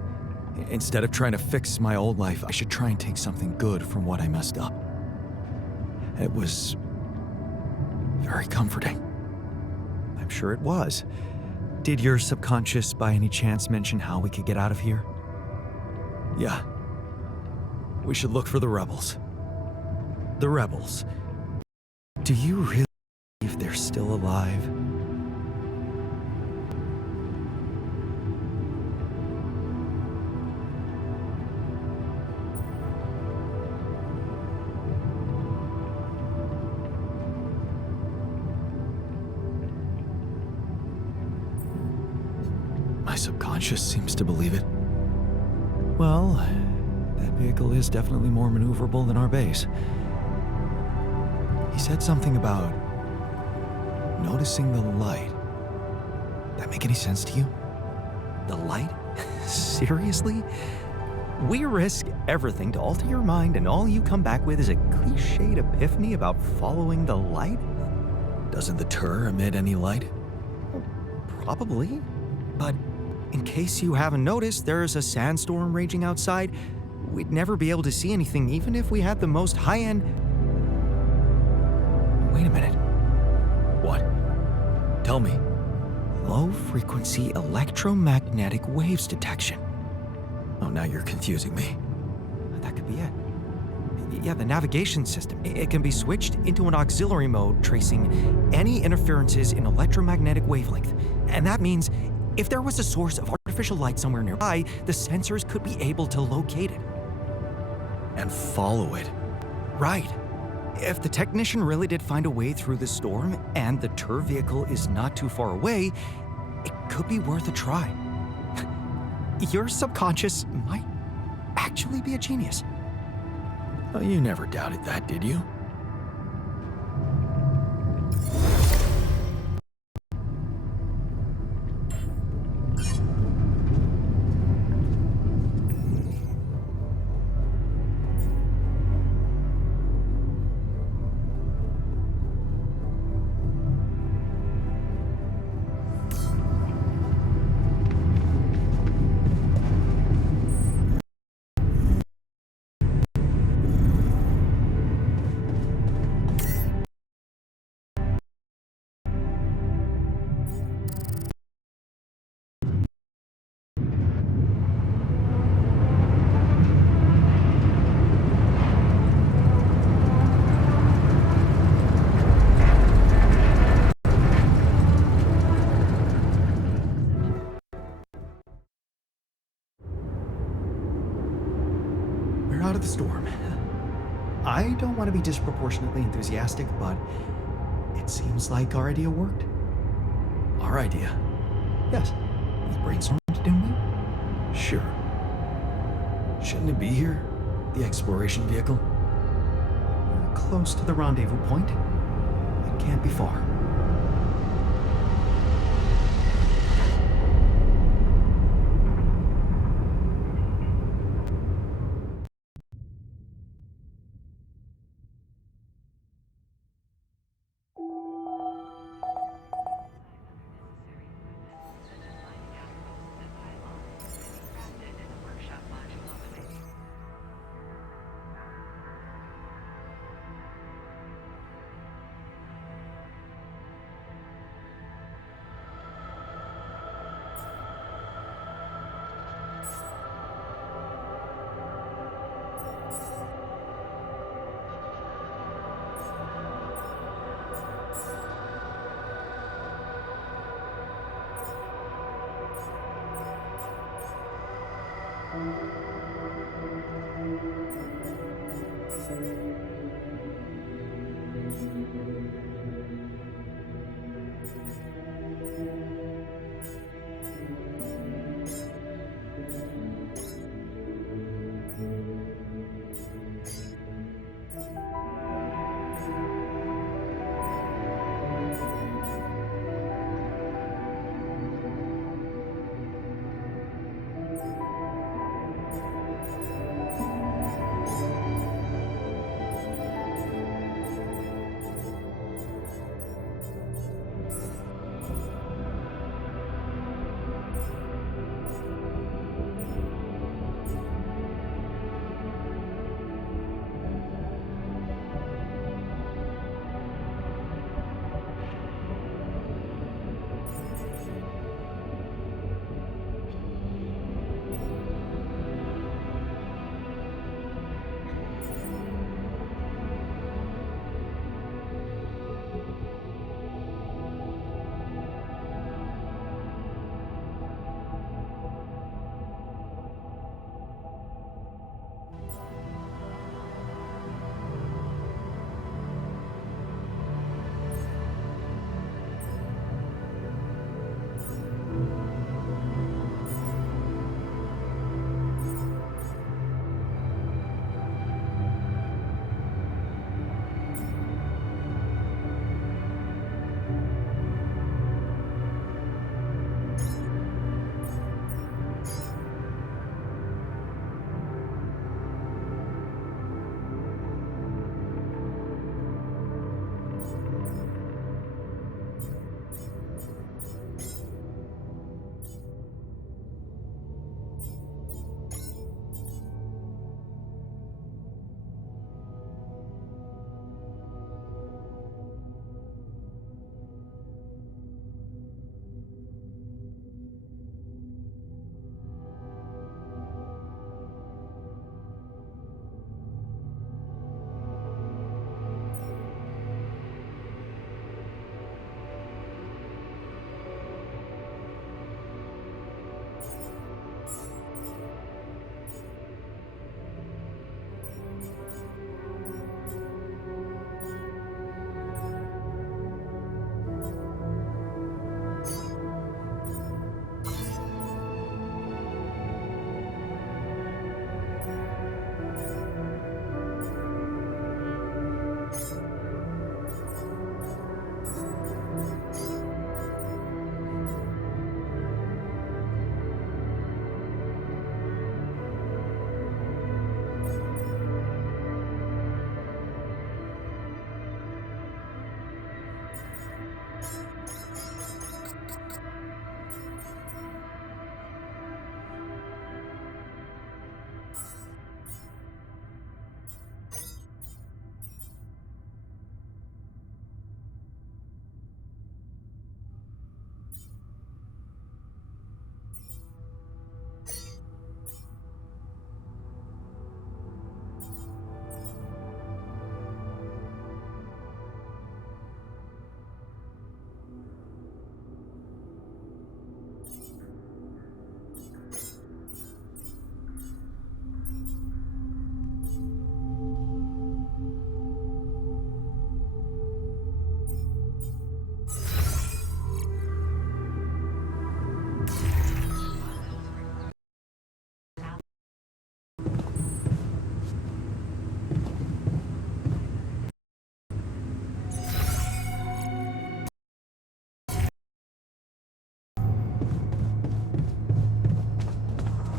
instead of trying to fix my old life, I should try and take something good from what I messed up. It was very comforting. I'm sure it was. Did your subconscious by any chance mention how we could get out of here? Yeah. We should look for the rebels. The rebels. Do you really believe they're still alive? My subconscious seems to believe it. Well, that vehicle is definitely more maneuverable than our base. He said something about noticing the light. That make any sense to you? The light? Seriously? We risk everything to alter your mind, and all you come back with is a cliched epiphany about following the light? Doesn't the Tur emit any light? Probably. But in case you haven't noticed, there's a sandstorm raging outside. We'd never be able to see anything, even if we had the most high-end... Wait a minute. What? Tell me. Low-frequency electromagnetic waves detection. Oh, now you're confusing me. That could be it. Yeah, the navigation system. It can be switched into an auxiliary mode, tracing any interferences in electromagnetic wavelength. And that means if there was a source of artificial light somewhere nearby, the sensors could be able to locate it. And follow it. Right. If the technician really did find a way through the storm, and the Tur vehicle is not too far away, it could be worth a try. Your subconscious might actually be a genius. Oh, you never doubted that, did you? Out of the storm. I don't want to be disproportionately enthusiastic, but it seems like our idea worked. Our idea? Yes. We brainstormed, didn't we? Sure. Shouldn't it be here? The exploration vehicle? Close to the rendezvous point. It can't be far.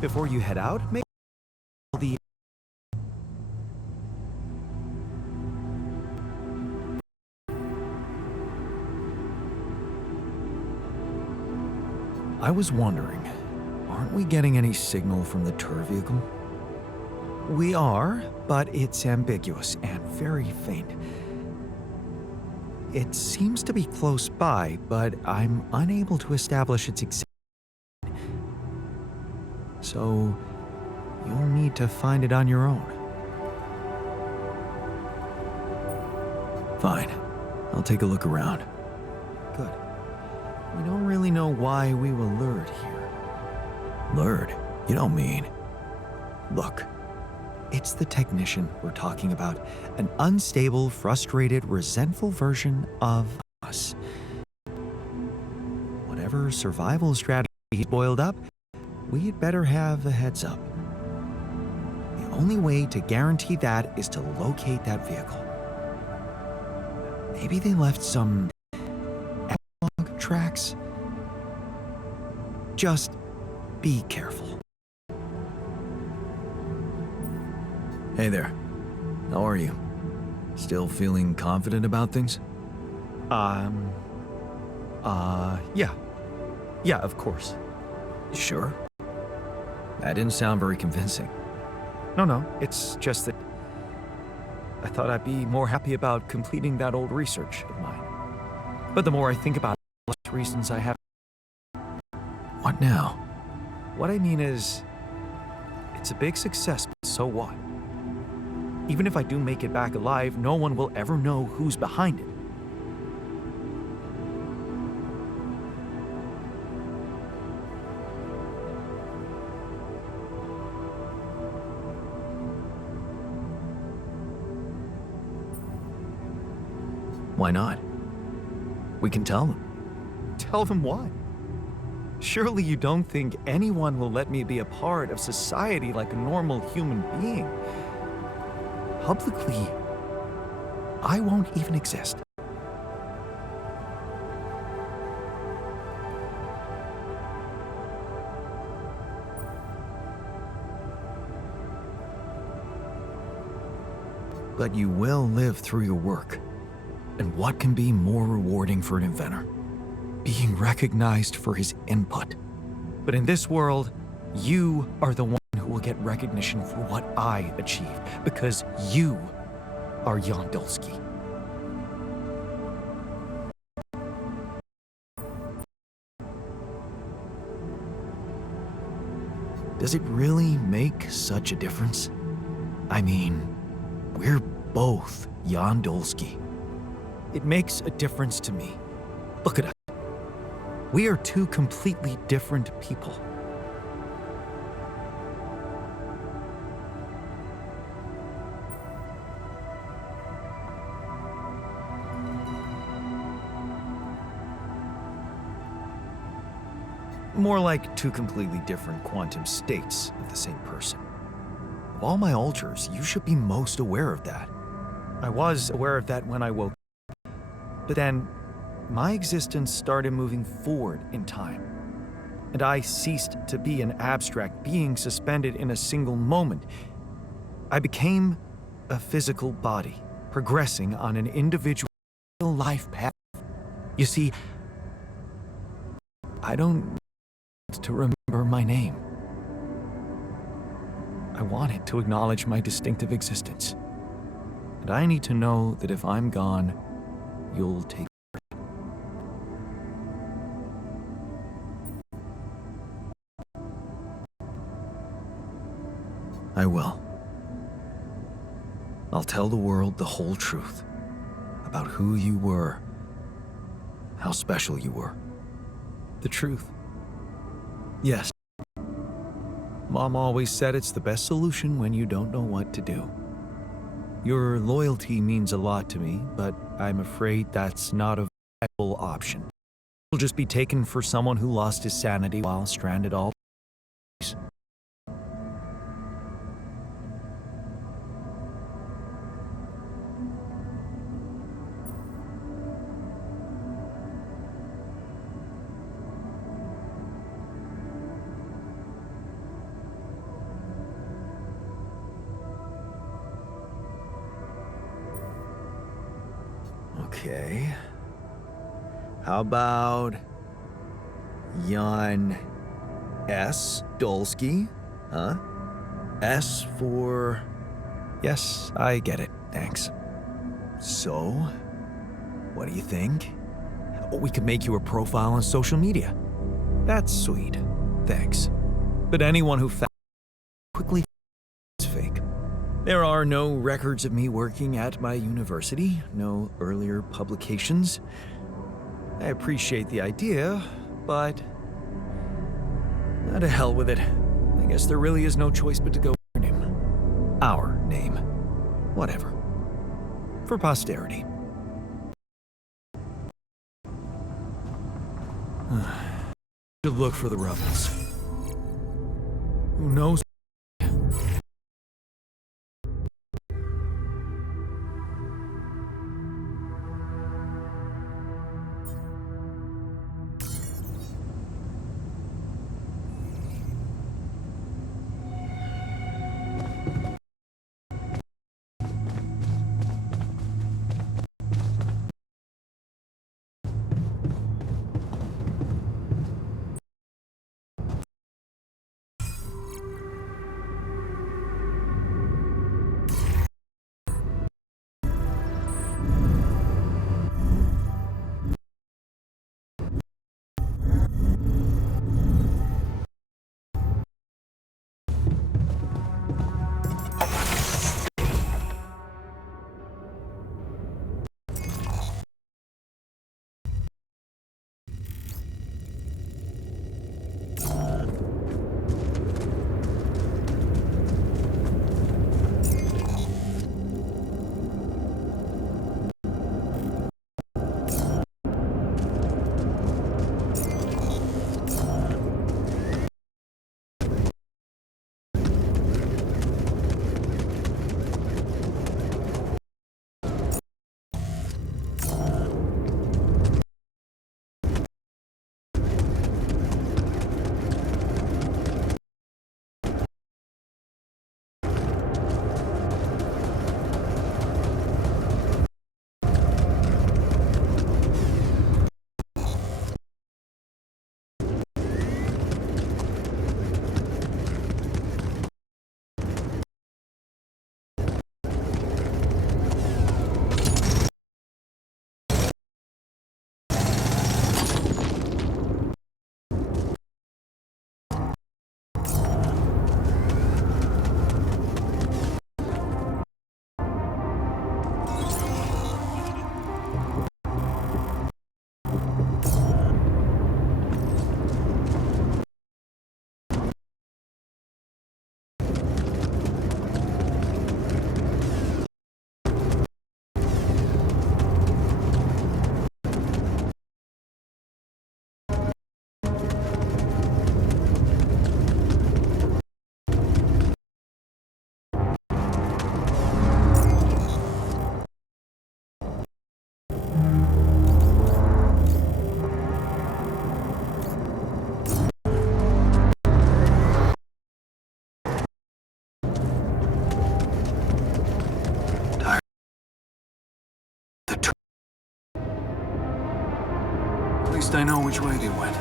before you head out, maybe the... I was wondering, aren't we getting any signal from the tour vehicle? We are, but it's ambiguous and very faint. It seems to be close by, but I'm unable to establish its exact. So, you'll need to find it on your own. Fine. I'll take a look around. Good. We don't really know why we were lured here. Lured? You don't mean... Look. It's the technician we're talking about. An unstable, frustrated, resentful version of us. Whatever survival strategy he boiled up, we'd better have a heads up. The only way to guarantee that is to locate that vehicle. Maybe they left some analog tracks. Just be careful. Hey there. How are you? Still feeling confident about things? Yeah. Yeah, of course. Sure? That didn't sound very convincing. No, it's just that I thought I'd be more happy about completing that old research of mine. But the more I think about it, the less reasons I have. What now? What I mean is, it's a big success, but so what? Even if I do make it back alive, no one will ever know who's behind it. Why not? We can tell them. Tell them what? Surely you don't think anyone will let me be a part of society like a normal human being? Publicly, I won't even exist. But you will live through your work. And what can be more rewarding for an inventor? Being recognized for his input. But in this world, you are the one who will get recognition for what I achieved, because you are Jan Dulski. Does it really make such a difference? I mean, we're both Jan Dulski. It makes a difference to me. Look at us. We are two completely different people. More like two completely different quantum states of the same person. Of all my alters, you should be most aware of that. I was aware of that when I woke up. But then, my existence started moving forward in time. And I ceased to be an abstract being suspended in a single moment. I became a physical body, progressing on an individual life path. You see, I don't need to remember my name. I wanted to acknowledge my distinctive existence. And I need to know that if I'm gone, you'll take it. I will. I'll tell the world the whole truth about who you were, how special you were. The truth. Yes. Mom always said it's the best solution when you don't know what to do. Your loyalty means a lot to me, but I'm afraid that's not a viable option. You'll just be taken for someone who lost his sanity while stranded all. Okay. How about Jan S. Dolsky? Huh? S for... Yes, I get it. Thanks. So, what do you think? Oh, we could make you a profile on social media. That's sweet. Thanks. But anyone who quickly is fake. There are no records of me working at my university, no earlier publications. I appreciate the idea, but... to hell with it. I guess there really is no choice but to go with our name. Our name. Whatever. For posterity. Should look for the rebels. Who knows? At least I know which way they went.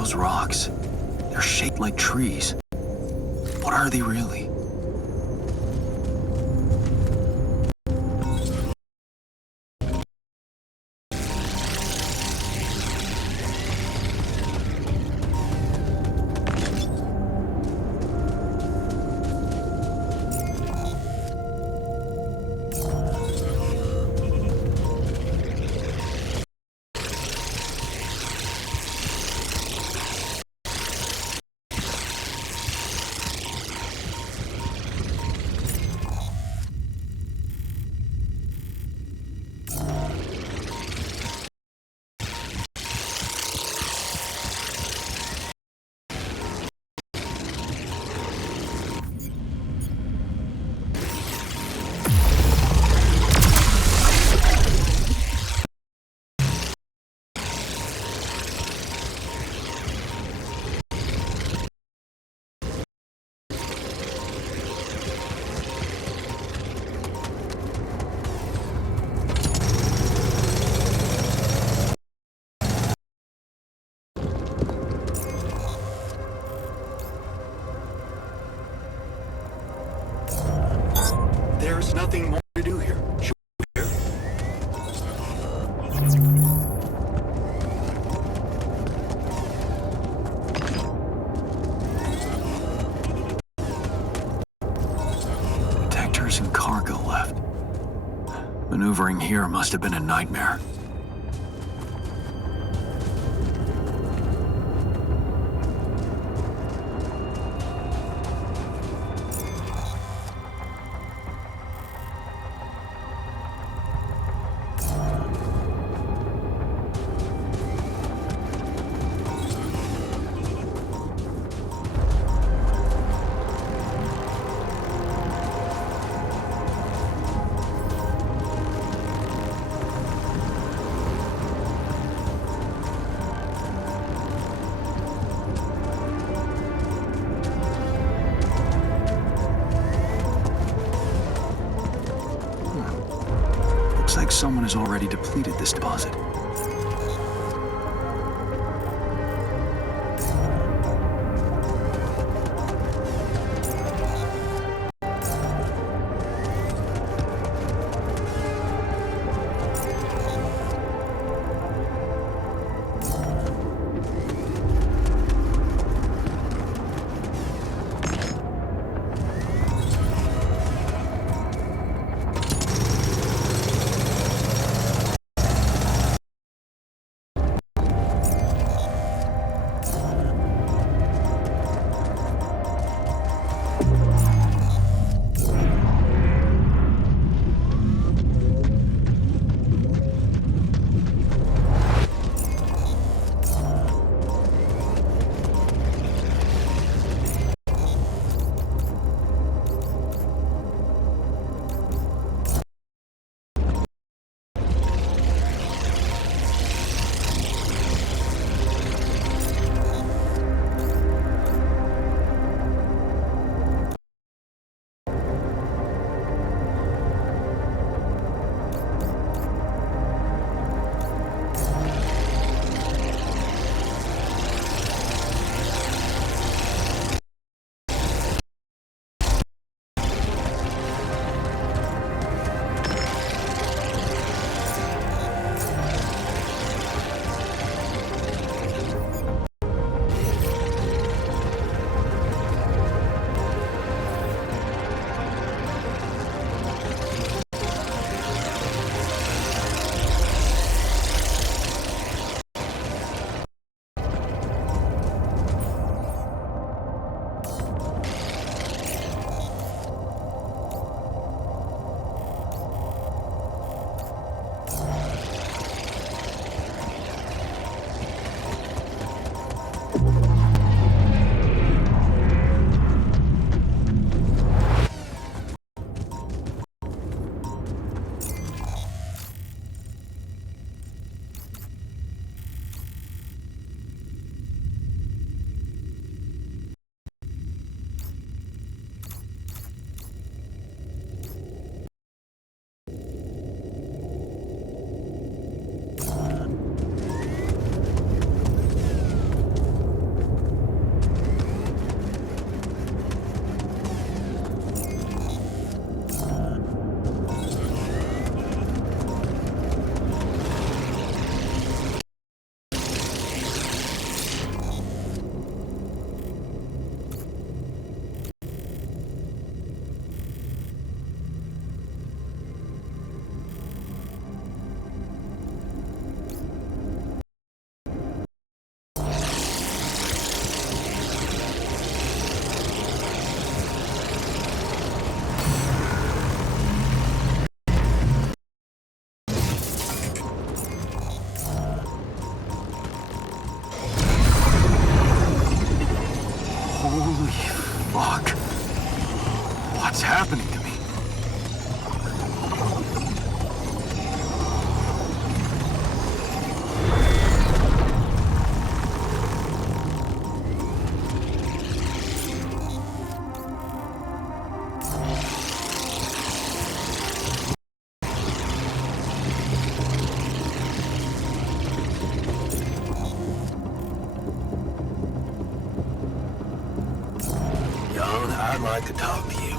Those rocks, they're shaped like trees. What are they really? There's nothing more to do here. Detectors and cargo left. Maneuvering here must have been a nightmare. Looks like someone has already depleted this deposit. Fuck. What's happening to me? Young, I'd like to talk to you.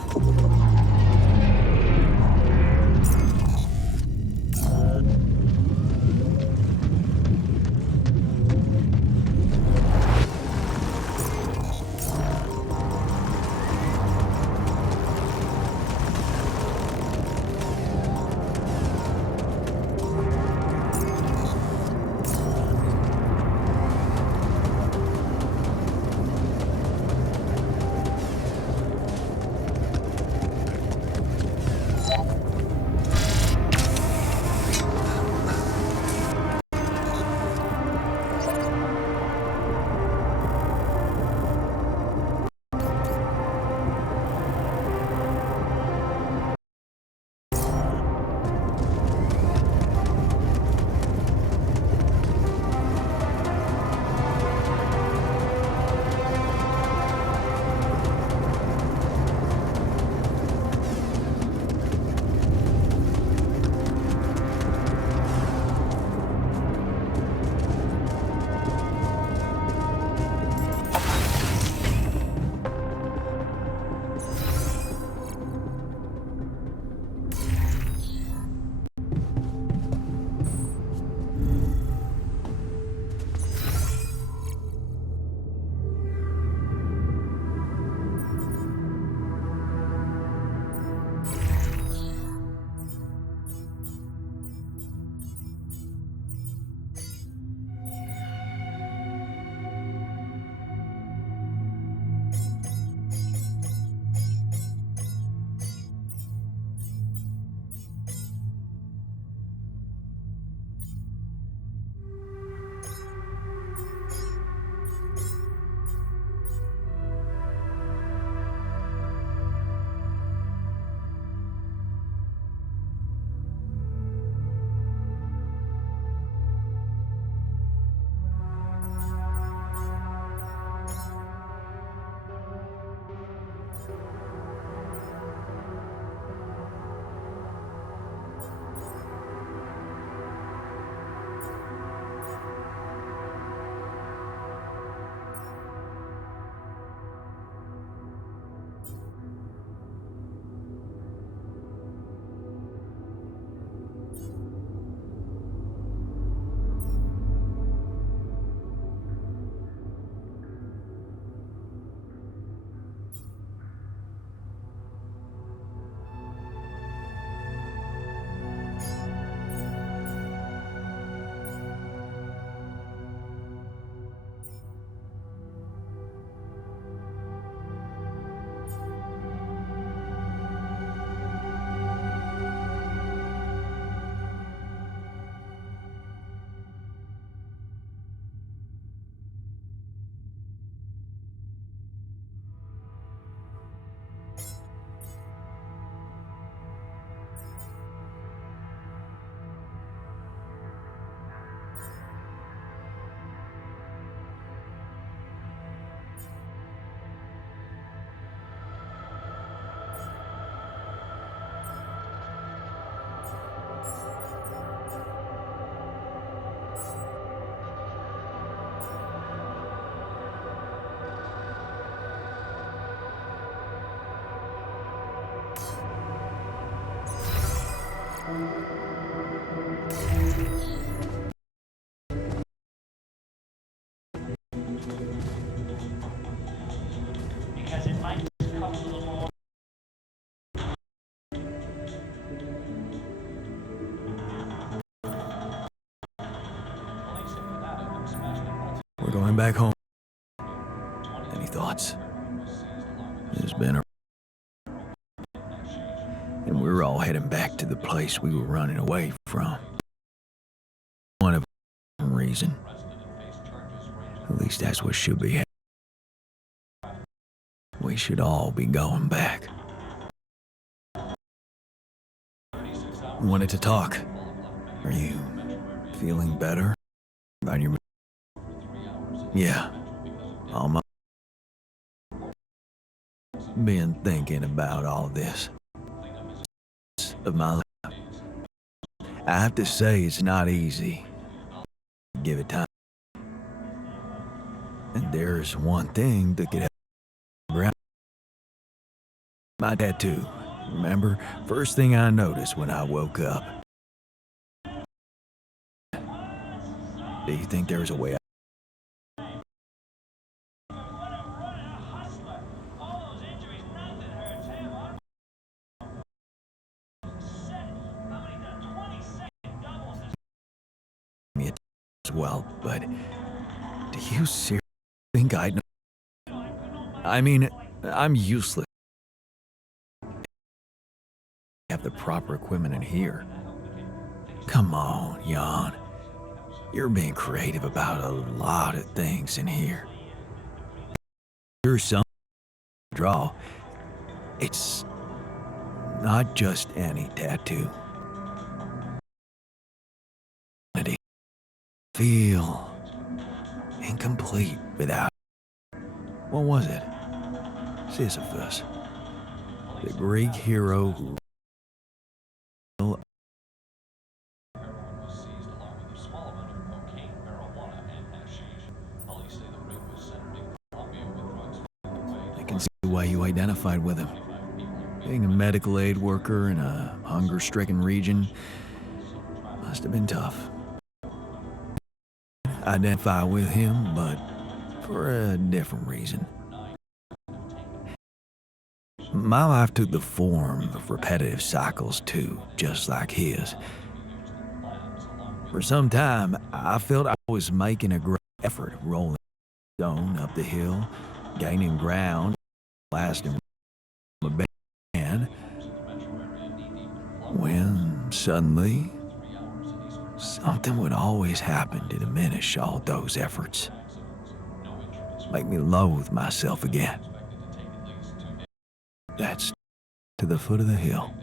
Because it might just cost a little more. Police in Nevada have smashed a multi We're going back home. 20 Any thoughts? was seized along with This has been a... And we're all heading back to the place we were running away from. One of some reason. arrested and faced charges ranging At least that's what should be happening. We should all be going back. Wanted to talk. Are you feeling better about your... Yeah, almost. Been thinking about all this of my life. I have to say it's not easy. Give it time. And there's one thing that could help. My tattoo. Remember? First thing I noticed when I woke up. Do you think there's a way out? Me as well, but do you seriously think I'd know? I mean, I'm useless. Have the proper equipment in here. Come on, Jan. You're being creative about a lot of things in here. There's some draw. It's not just any tattoo. Feel incomplete without. What was it? Sisyphus, the Greek hero who why you identified with him. Being a medical aid worker in a hunger-stricken region must have been tough. Identify with him, but for a different reason. My life took the form of repetitive cycles too, just like his. For some time, I felt I was making a great effort, rolling stone up the hill, gaining ground, lasting a band, when suddenly something would always happen to diminish all those efforts, make me loathe myself again. That's to the foot of the hill.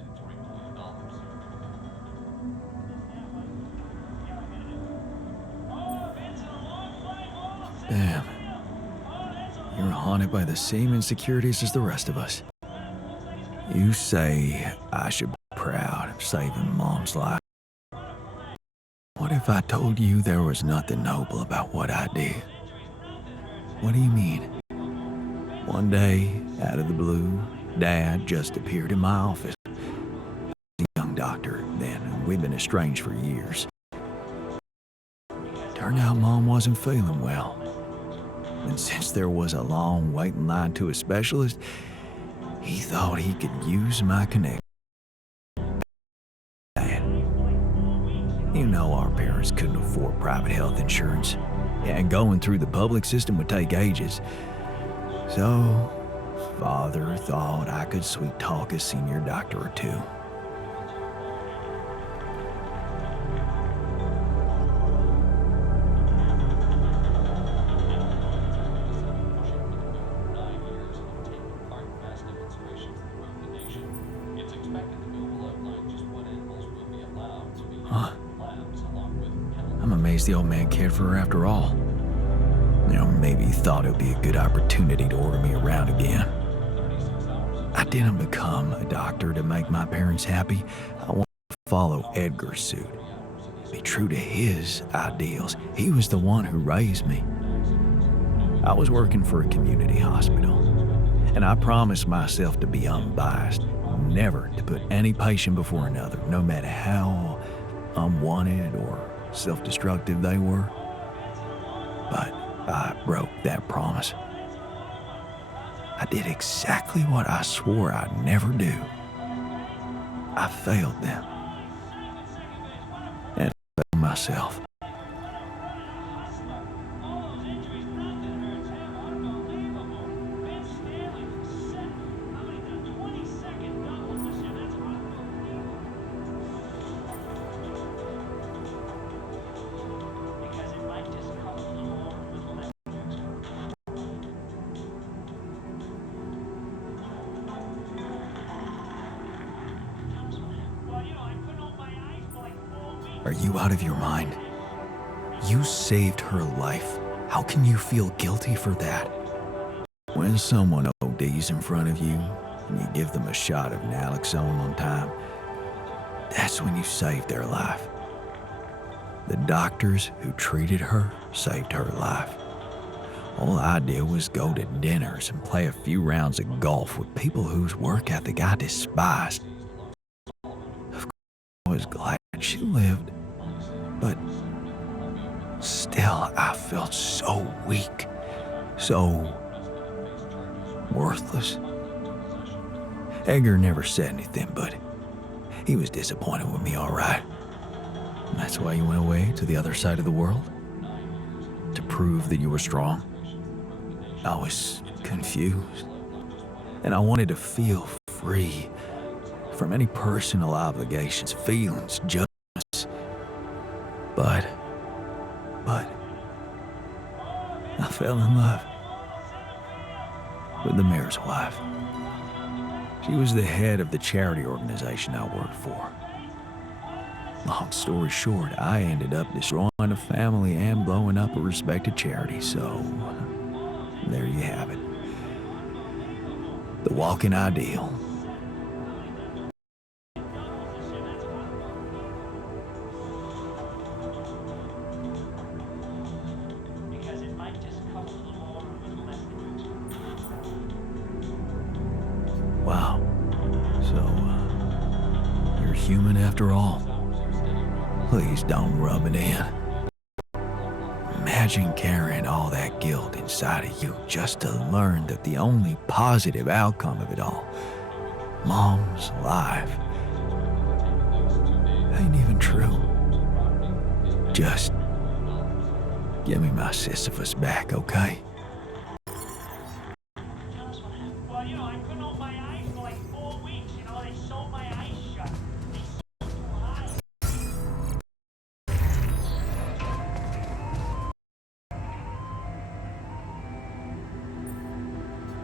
Damn. You're haunted by the same insecurities as the rest of us. You say I should be proud of saving Mom's life. What if I told you there was nothing noble about what I did? What do you mean? One day, out of the blue, Dad just appeared in my office. I was a young doctor then, and we'd been estranged for years. Turned out Mom wasn't feeling well. And since there was a long waiting line to a specialist, he thought he could use my connection. You know our parents couldn't afford private health insurance, and going through the public system would take ages. So, Father thought I could sweet-talk a senior doctor or two. I'm amazed the old man cared for her after all. You know, maybe he thought it would be a good opportunity to order me around again. I didn't become a doctor to make my parents happy. I wanted to follow Edgar's suit, be true to his ideals. He was the one who raised me. I was working for a community hospital, and I promised myself to be unbiased, never to put any patient before another, no matter how unwanted or self-destructive they were. But I broke that promise. I did exactly what I swore I'd never do. I failed them. And I failed myself. Are you out of your mind? You saved her life. How can you feel guilty for that? When someone ODs in front of you and you give them a shot of naloxone on time, that's when you saved their life. The doctors who treated her saved her life. All I did was go to dinners and play a few rounds of golf with people whose work ethic I despised. Of course, I was glad she lived, but still I felt so weak, so worthless. Edgar never said anything, but he was disappointed with me, all right. And that's why you went away to the other side of the world? To prove that you were strong? I was confused, and I wanted to feel free from any personal obligations, feelings, judgments. But I fell in love with the mayor's wife. She was the head of the charity organization I worked for. Long story short, I ended up destroying a family and blowing up a respected charity, so there you have it. The walking ideal. Because it might just cost a little more or a little less than you expect. Wow. So, you're human after all. Please don't rub it in. Imagine carrying all that guilt inside of you just to learn that the only positive outcome of it all, Mom's life, ain't even true. Just give me my Sisyphus back, okay? Well, you know, I couldn't open my eyes for like 4 weeks. You know, they sewed my eyes shut. They sewed too high.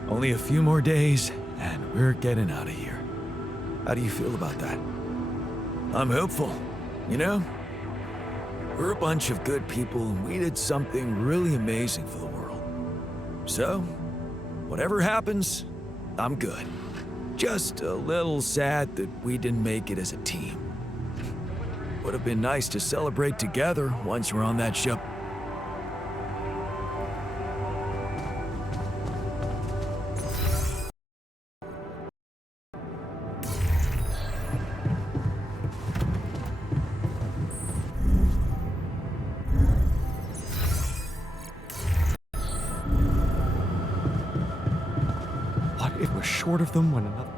Only a few more days, and we're getting out of here. How do you feel about that? I'm hopeful, you know? We're a bunch of good people, and we did something really amazing for the world. So, whatever happens, I'm good. Just a little sad that we didn't make it as a team. Would have been nice to celebrate together once we're on that ship. What? It was short of them when another.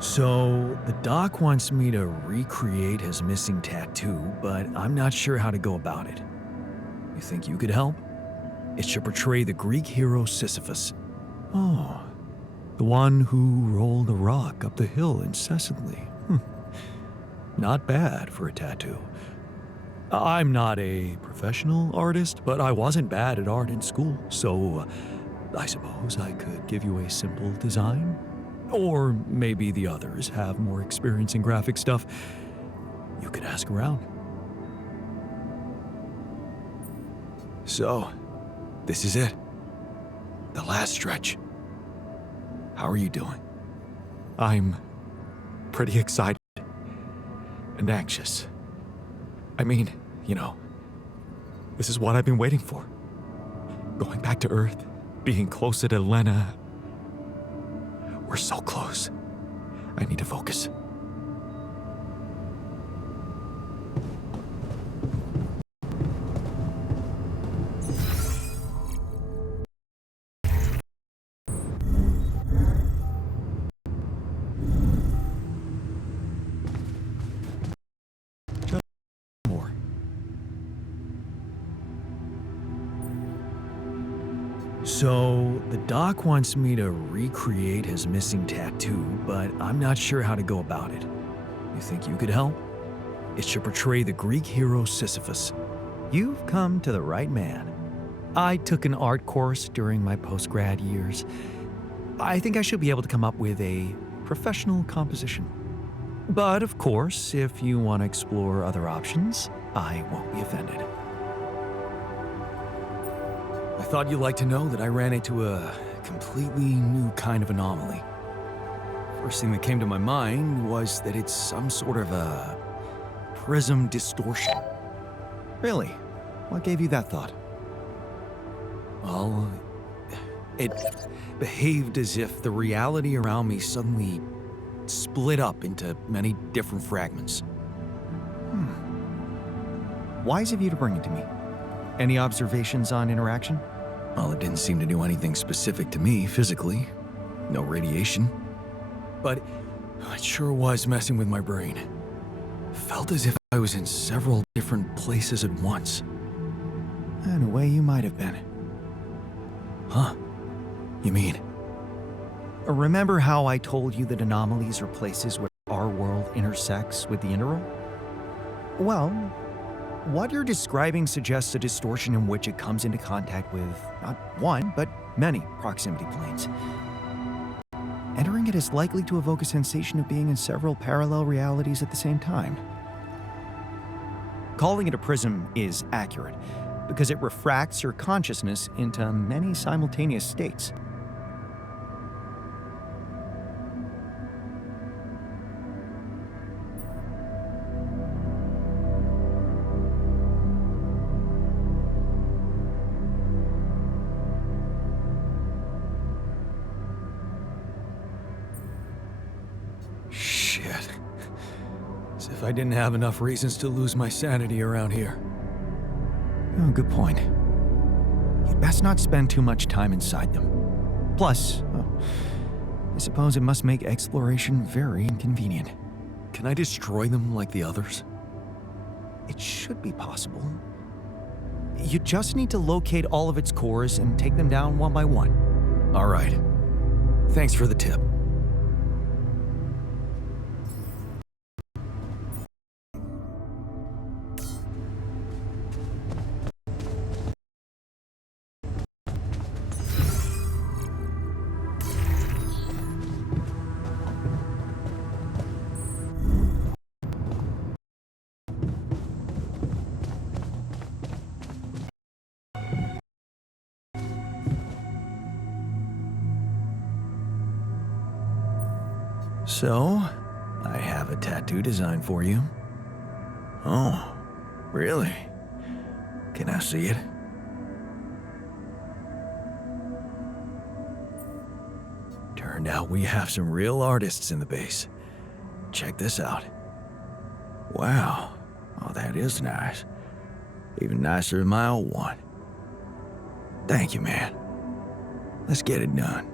So, the doc wants me to recreate his missing tattoo, but I'm not sure how to go about it. You think you could help? It should portray the Greek hero Sisyphus. Oh, the one who rolled a rock up the hill incessantly. Not bad for a tattoo. I'm not a professional artist, but I wasn't bad at art in school, so I suppose I could give you a simple design. Or maybe the others have more experience in graphic stuff. You could ask around. So, this is it. The last stretch. How are you doing? I'm pretty excited and anxious. I mean, you know, this is what I've been waiting for. Going back to Earth, being closer to Lena. We're so close. I need to focus. Just more. So, the doc wants me to recreate his missing tattoo, but I'm not sure how to go about it. You think you could help? It should portray the Greek hero Sisyphus. You've come to the right man. I took an art course during my post-grad years. I think I should be able to come up with a professional composition. But of course, if you want to explore other options, I won't be offended. I thought you'd like to know that I ran into a completely new kind of anomaly. First thing that came to my mind was that it's some sort of a prism distortion. Really? What gave you that thought? Well, it behaved as if the reality around me suddenly split up into many different fragments. Wise of you to bring it to me. Any observations on interaction? Well, it didn't seem to do anything specific to me physically. No radiation. But it sure was messing with my brain. Felt as if I was in several different places at once. In a way, you might have been. Huh? You mean? Remember how I told you that anomalies are places where our world intersects with the interworld? Well, what you're describing suggests a distortion in which it comes into contact with not one, but many proximity planes. Entering it is likely to evoke a sensation of being in several parallel realities at the same time. Calling it a prism is accurate, because it refracts your consciousness into many simultaneous states. Shit. As if I didn't have enough reasons to lose my sanity around here. Oh, good point. You'd best not spend too much time inside them. Plus, I suppose it must make exploration very inconvenient. Can I destroy them like the others? It should be possible. You just need to locate all of its cores and take them down one by one. All right. Thanks for the tip. So, I have a tattoo design for you. Oh, really? Can I see it? Turned out we have some real artists in the base. Check this out. Wow. Oh, that is nice. Even nicer than my old one. Thank you, man. Let's get it done.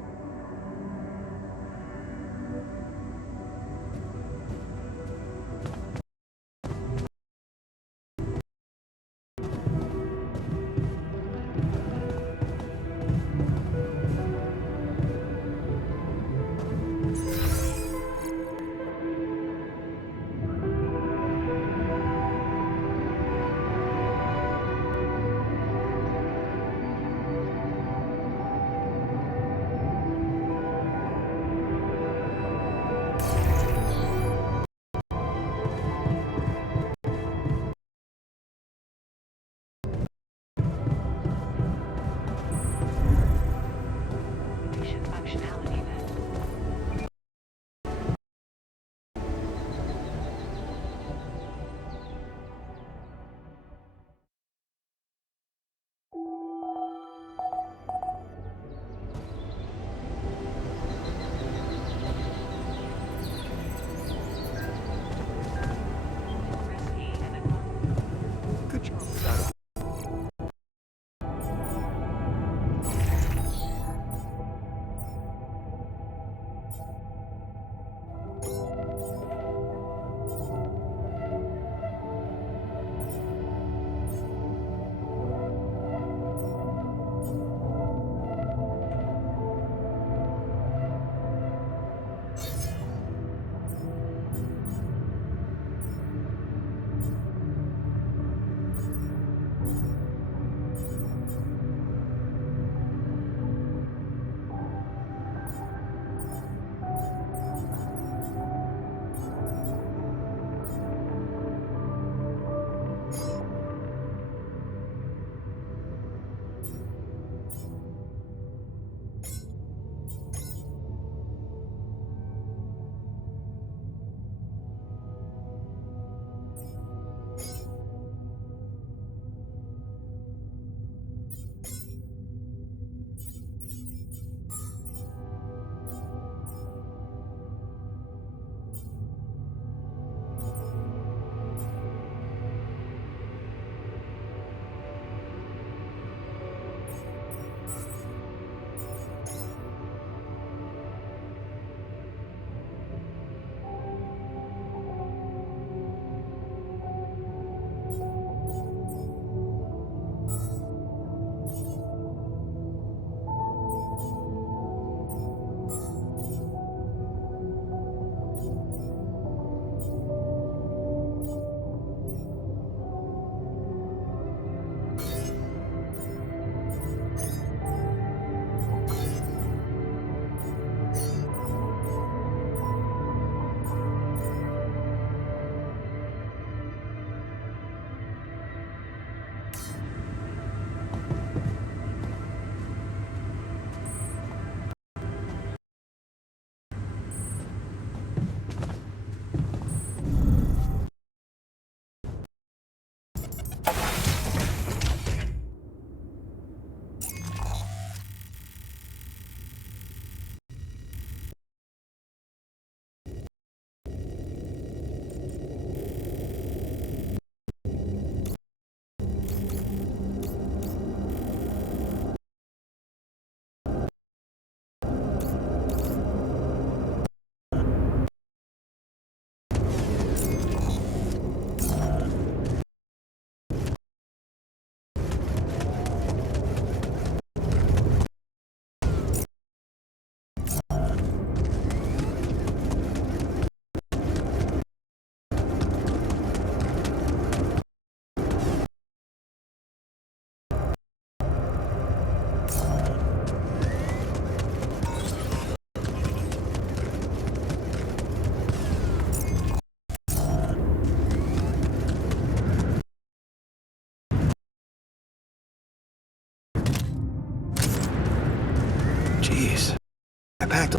I packed a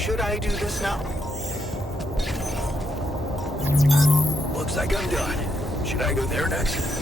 Should I do this now? Looks like I'm done. Should I go there next?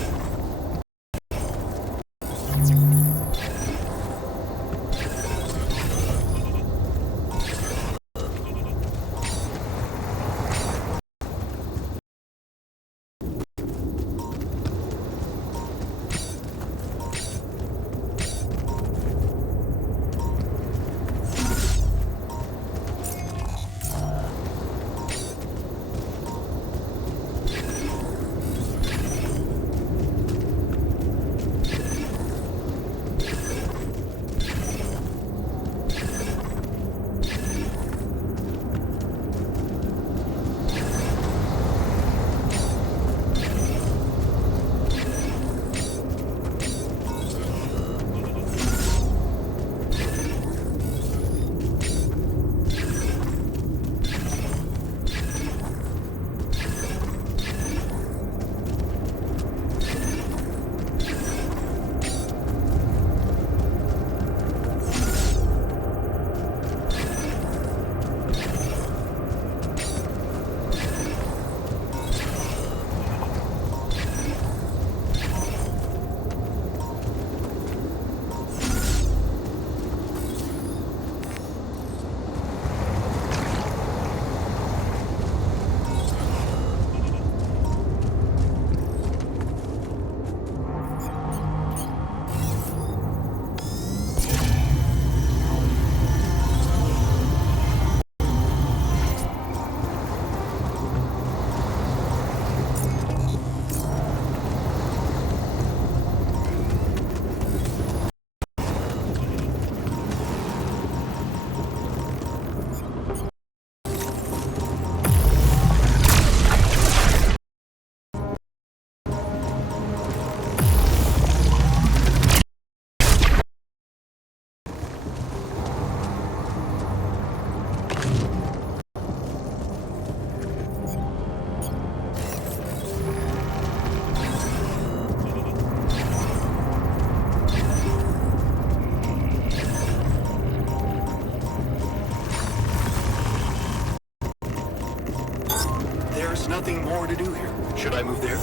There's nothing more to do here. Should I move there?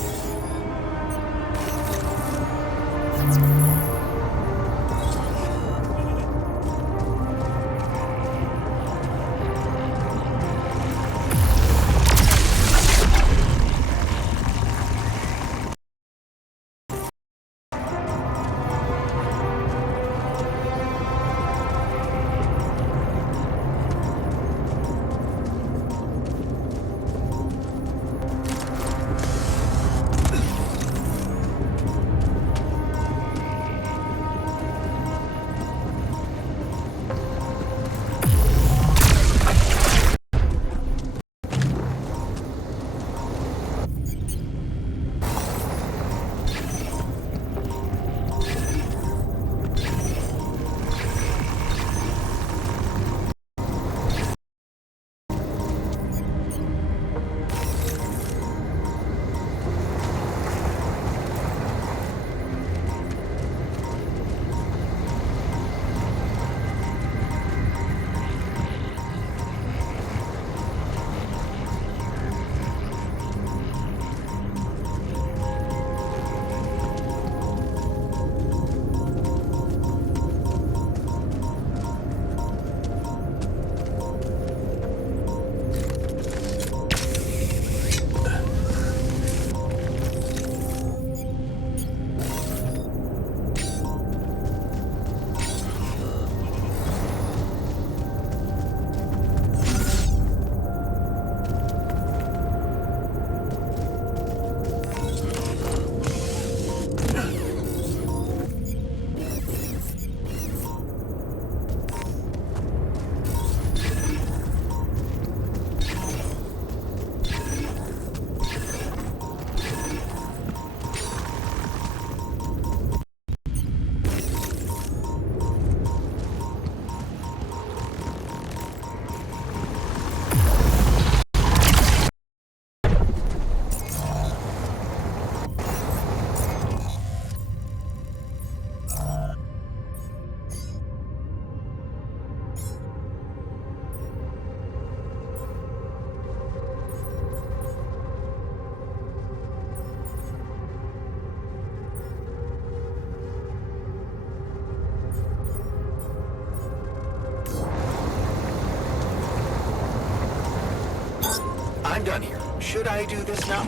done here. Should I do this now?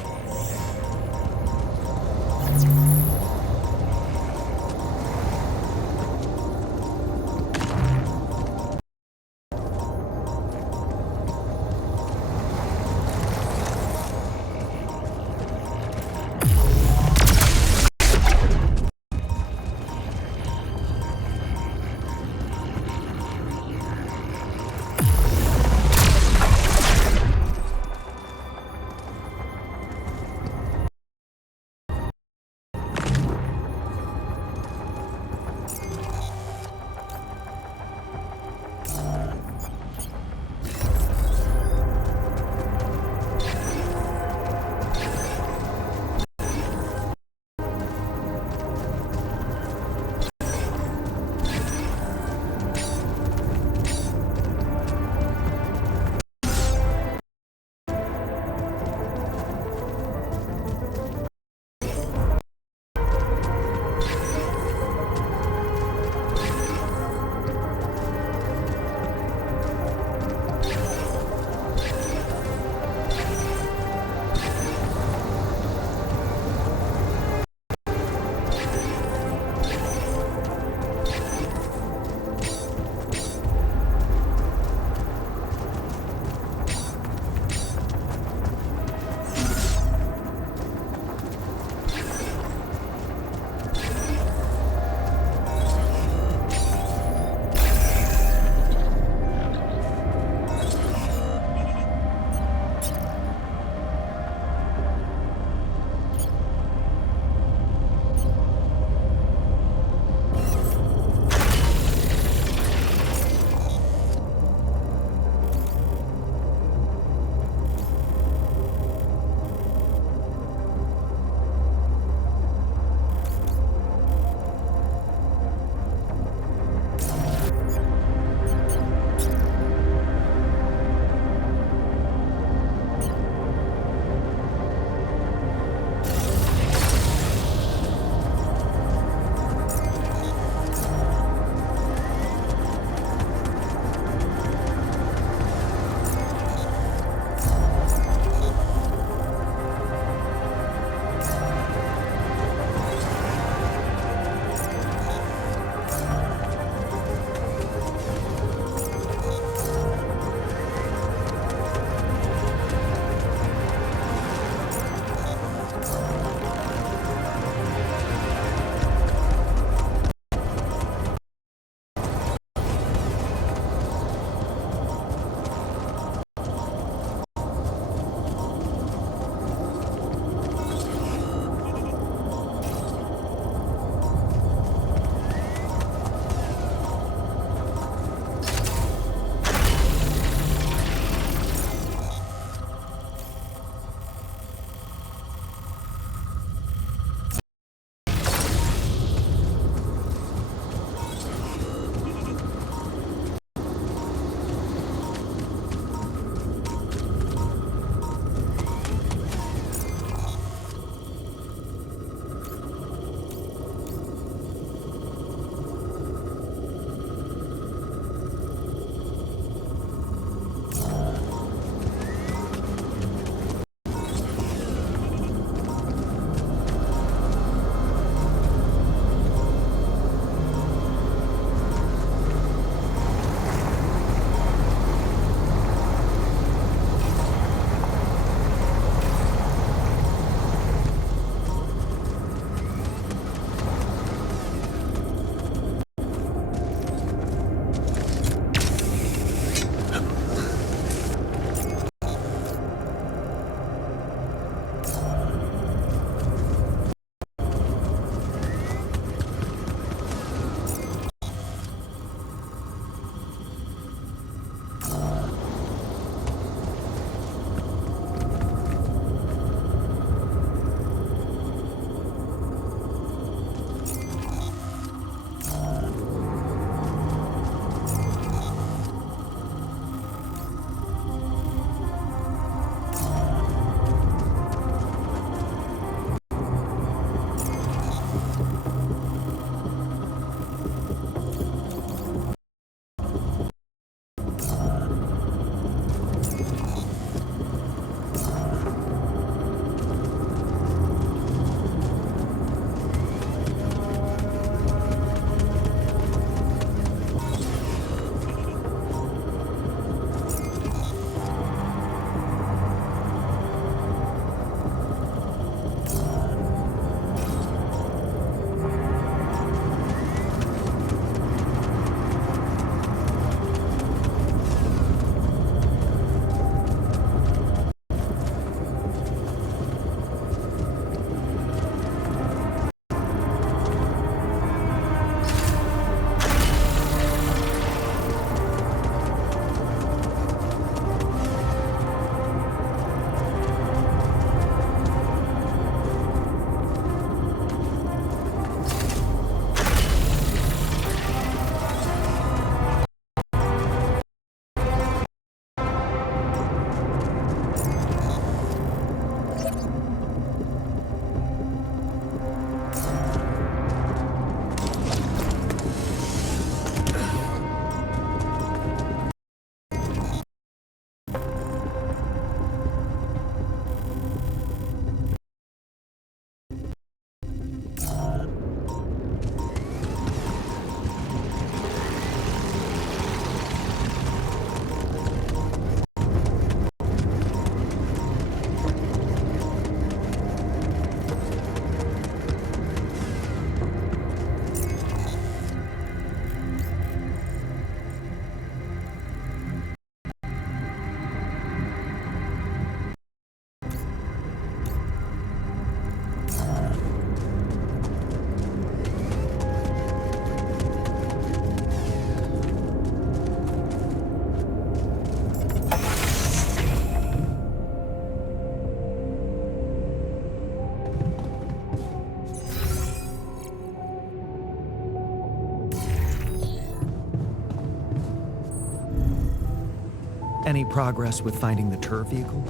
Any progress with finding the tour vehicle?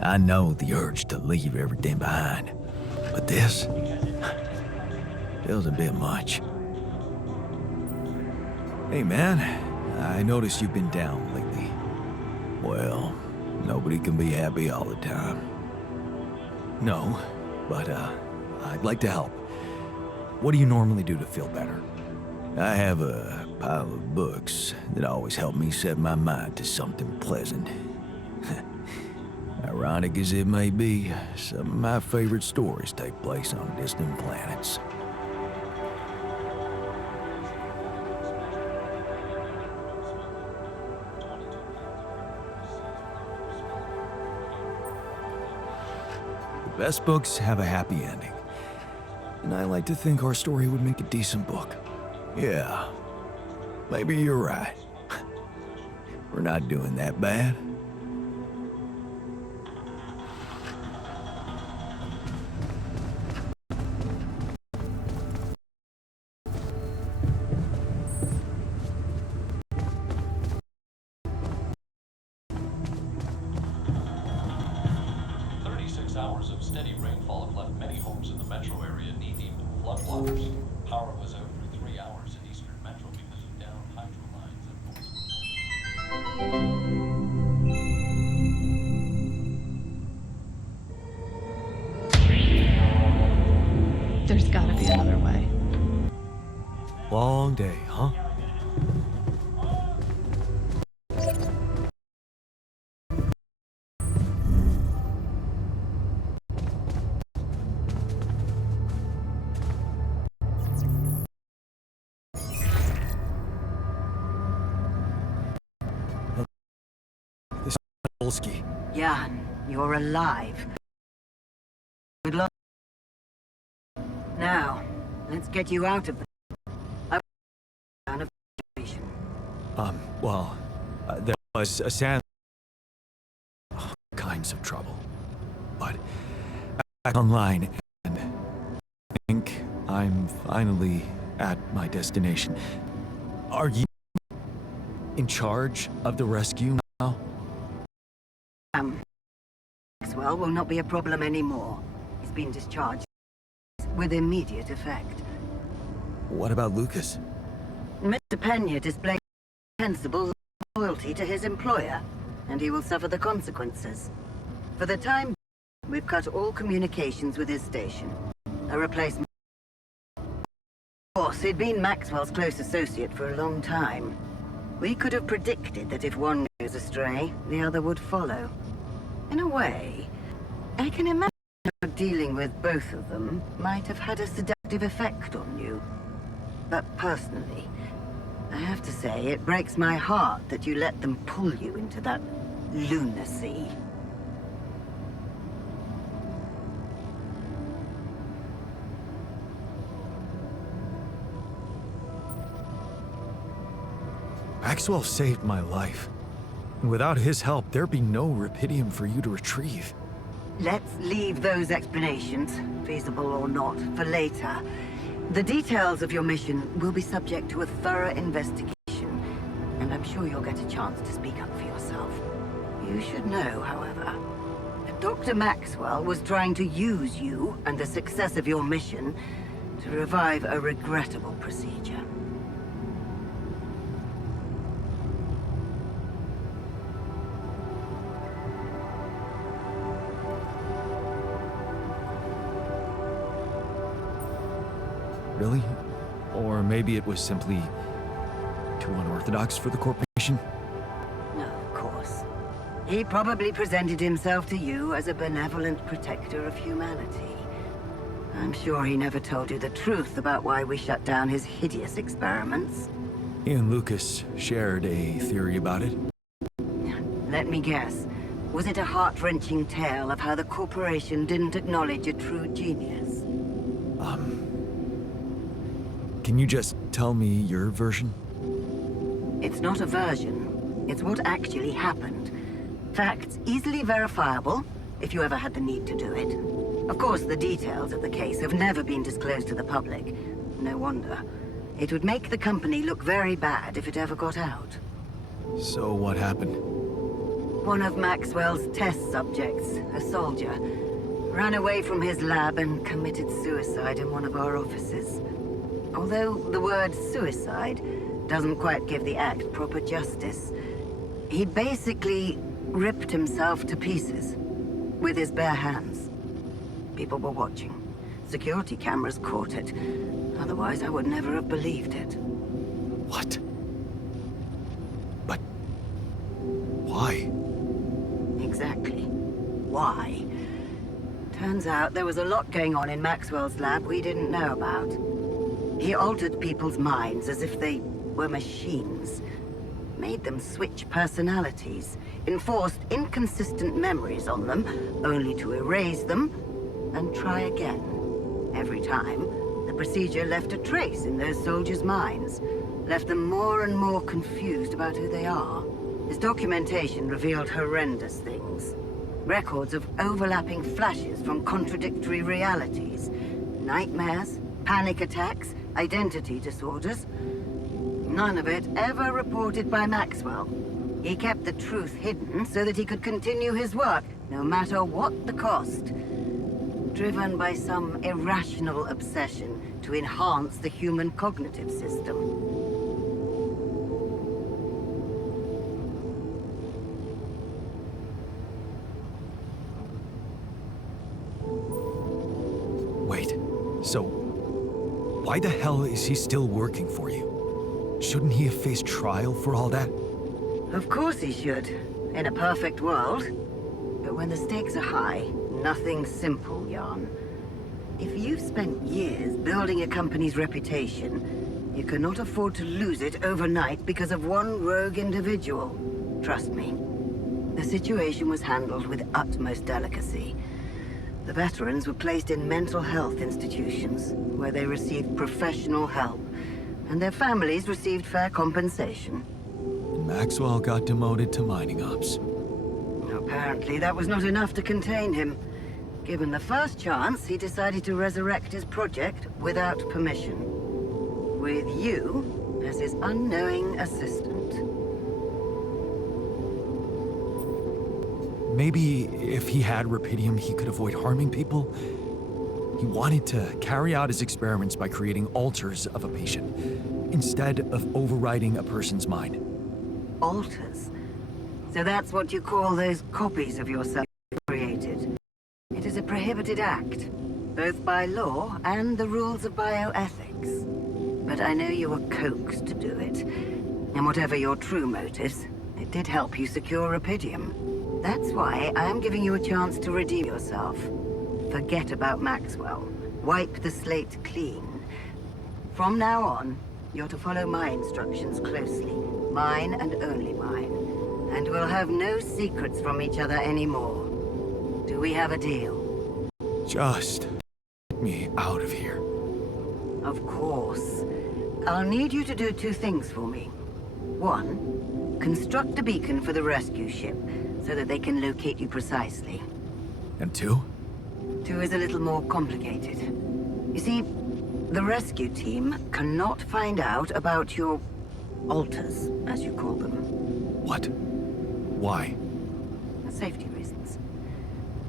I know the urge to leave everything behind, but this feels a bit much. Hey man, I noticed you've been down lately. Well, nobody can be happy all the time. No, but I'd like to help. What do you normally do to feel better? I have a pile of books that always help me set my mind to something pleasant. Ironic as it may be, some of my favorite stories take place on distant planets. The best books have a happy ending. And I like to think our story would make a decent book. Yeah, maybe you're right. We're not doing that bad. Hours of steady rainfall have left many homes in the metro area knee-deep in floodwaters. Power was out for 3 hours in eastern metro because of down hydro lines and There's gotta be another way. Long day, huh? Polsky. Jan, you're alive. Good luck. Now, let's get you out of the... Out of the situation. Well, there was a sand... all kinds of trouble. But I'm back online, and I think I'm finally at my destination. Are you in charge of the rescue now? Maxwell will not be a problem anymore. He's been discharged with immediate effect. What about Lucas? Mr. Pena displayed sensible loyalty to his employer, and he will suffer the consequences. For the time being, we've cut all communications with his station. A replacement. Of course, he'd been Maxwell's close associate for a long time. We could have predicted that if one goes astray, the other would follow. In a way, I can imagine how dealing with both of them might have had a seductive effect on you. But personally, I have to say it breaks my heart that you let them pull you into that lunacy. Maxwell saved my life. And without his help, there'd be no Rapidium for you to retrieve. Let's leave those explanations, feasible or not, for later. The details of your mission will be subject to a thorough investigation, and I'm sure you'll get a chance to speak up for yourself. You should know, however, that Dr. Maxwell was trying to use you and the success of your mission to revive a regrettable procedure. Really? Or maybe it was simply too unorthodox for the corporation? No, of course. He probably presented himself to you as a benevolent protector of humanity. I'm sure he never told you the truth about why we shut down his hideous experiments. He and Lucas shared a theory about it. Let me guess. Was it a heart-wrenching tale of how the corporation didn't acknowledge a true genius? Can you just tell me your version? It's not a version. It's what actually happened. Facts easily verifiable, if you ever had the need to do it. Of course, the details of the case have never been disclosed to the public. No wonder. It would make the company look very bad if it ever got out. So what happened? One of Maxwell's test subjects, a soldier, ran away from his lab and committed suicide in one of our offices. Although the word suicide doesn't quite give the act proper justice, he basically ripped himself to pieces with his bare hands. People were watching. Security cameras caught it. Otherwise, I would never have believed it. What? But why? Exactly. Why? Turns out there was a lot going on in Maxwell's lab we didn't know about. He altered people's minds as if they were machines. Made them switch personalities. Enforced inconsistent memories on them, only to erase them and try again. Every time, the procedure left a trace in those soldiers' minds. Left them more and more confused about who they are. His documentation revealed horrendous things. Records of overlapping flashes from contradictory realities. Nightmares, panic attacks, identity disorders. None of it ever reported by Maxwell. He kept the truth hidden so that he could continue his work, no matter what the cost. Driven by some irrational obsession to enhance the human cognitive system. Wait, so why the hell is he still working for you? Shouldn't he have faced trial for all that? Of course he should, in a perfect world. But when the stakes are high, nothing's simple, Jan. If you've spent years building a company's reputation, you cannot afford to lose it overnight because of one rogue individual. Trust me. The situation was handled with utmost delicacy. The veterans were placed in mental health institutions, where they received professional help, and their families received fair compensation. And Maxwell got demoted to mining ops. Apparently, that was not enough to contain him. Given the first chance, he decided to resurrect his project without permission. With you as his unknowing assistant. Maybe if he had Rapidium, he could avoid harming people? He wanted to carry out his experiments by creating alters of a patient, instead of overriding a person's mind. Alters? So that's what you call those copies of yourself created? It is a prohibited act, both by law and the rules of bioethics. But I know you were coaxed to do it. And whatever your true motives, it did help you secure Rapidium. That's why I am giving you a chance to redeem yourself. Forget about Maxwell. Wipe the slate clean. From now on, you're to follow my instructions closely. Mine and only mine. And we'll have no secrets from each other anymore. Do we have a deal? Just get me out of here. Of course. I'll need you to do two things for me. One, construct a beacon for the rescue ship, so that they can locate you precisely. And two? Two is a little more complicated. You see, the rescue team cannot find out about your alters, as you call them. What? Why? Safety reasons.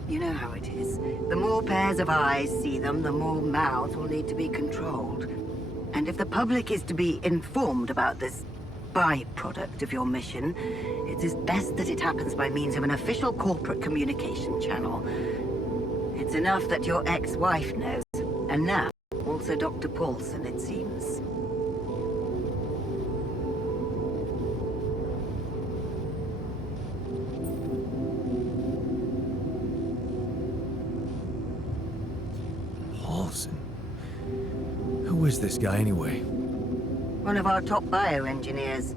You know how it is. The more pairs of eyes see them, the more mouths will need to be controlled. And if the public is to be informed about this byproduct of your mission, it is best that it happens by means of an official corporate communication channel. It's enough that your ex-wife knows, and now also Dr. Paulson, it seems. Paulson? Who is this guy anyway? One of our top bioengineers.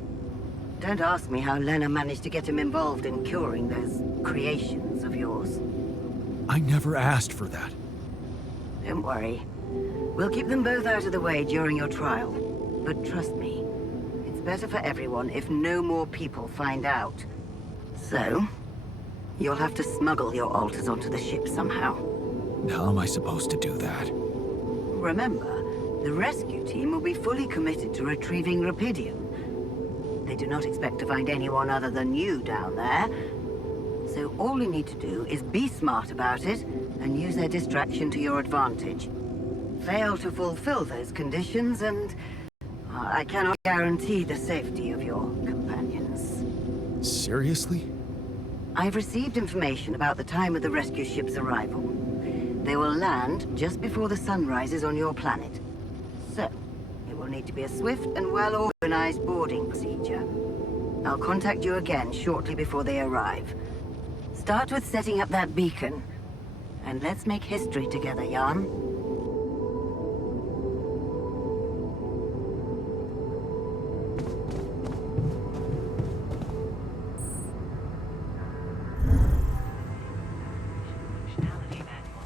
Don't ask me how Lena managed to get him involved in curing those creations of yours. I never asked for that. Don't worry. We'll keep them both out of the way during your trial. But trust me, it's better for everyone if no more people find out. So, you'll have to smuggle your alters onto the ship somehow. How am I supposed to do that? Remember, the rescue team will be fully committed to retrieving Rapidium. They do not expect to find anyone other than you down there. So all you need to do is be smart about it and use their distraction to your advantage. Fail to fulfill those conditions and I cannot guarantee the safety of your companions. Seriously? I've received information about the time of the rescue ship's arrival. They will land just before the sun rises on your planet. So, it will need to be a swift and well-organized boarding procedure. I'll contact you again shortly before they arrive. Start with setting up that beacon. And let's make history together, Jan. Functionality manual.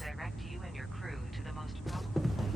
Direct you and your crew to the most probable site.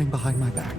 plotting behind my back.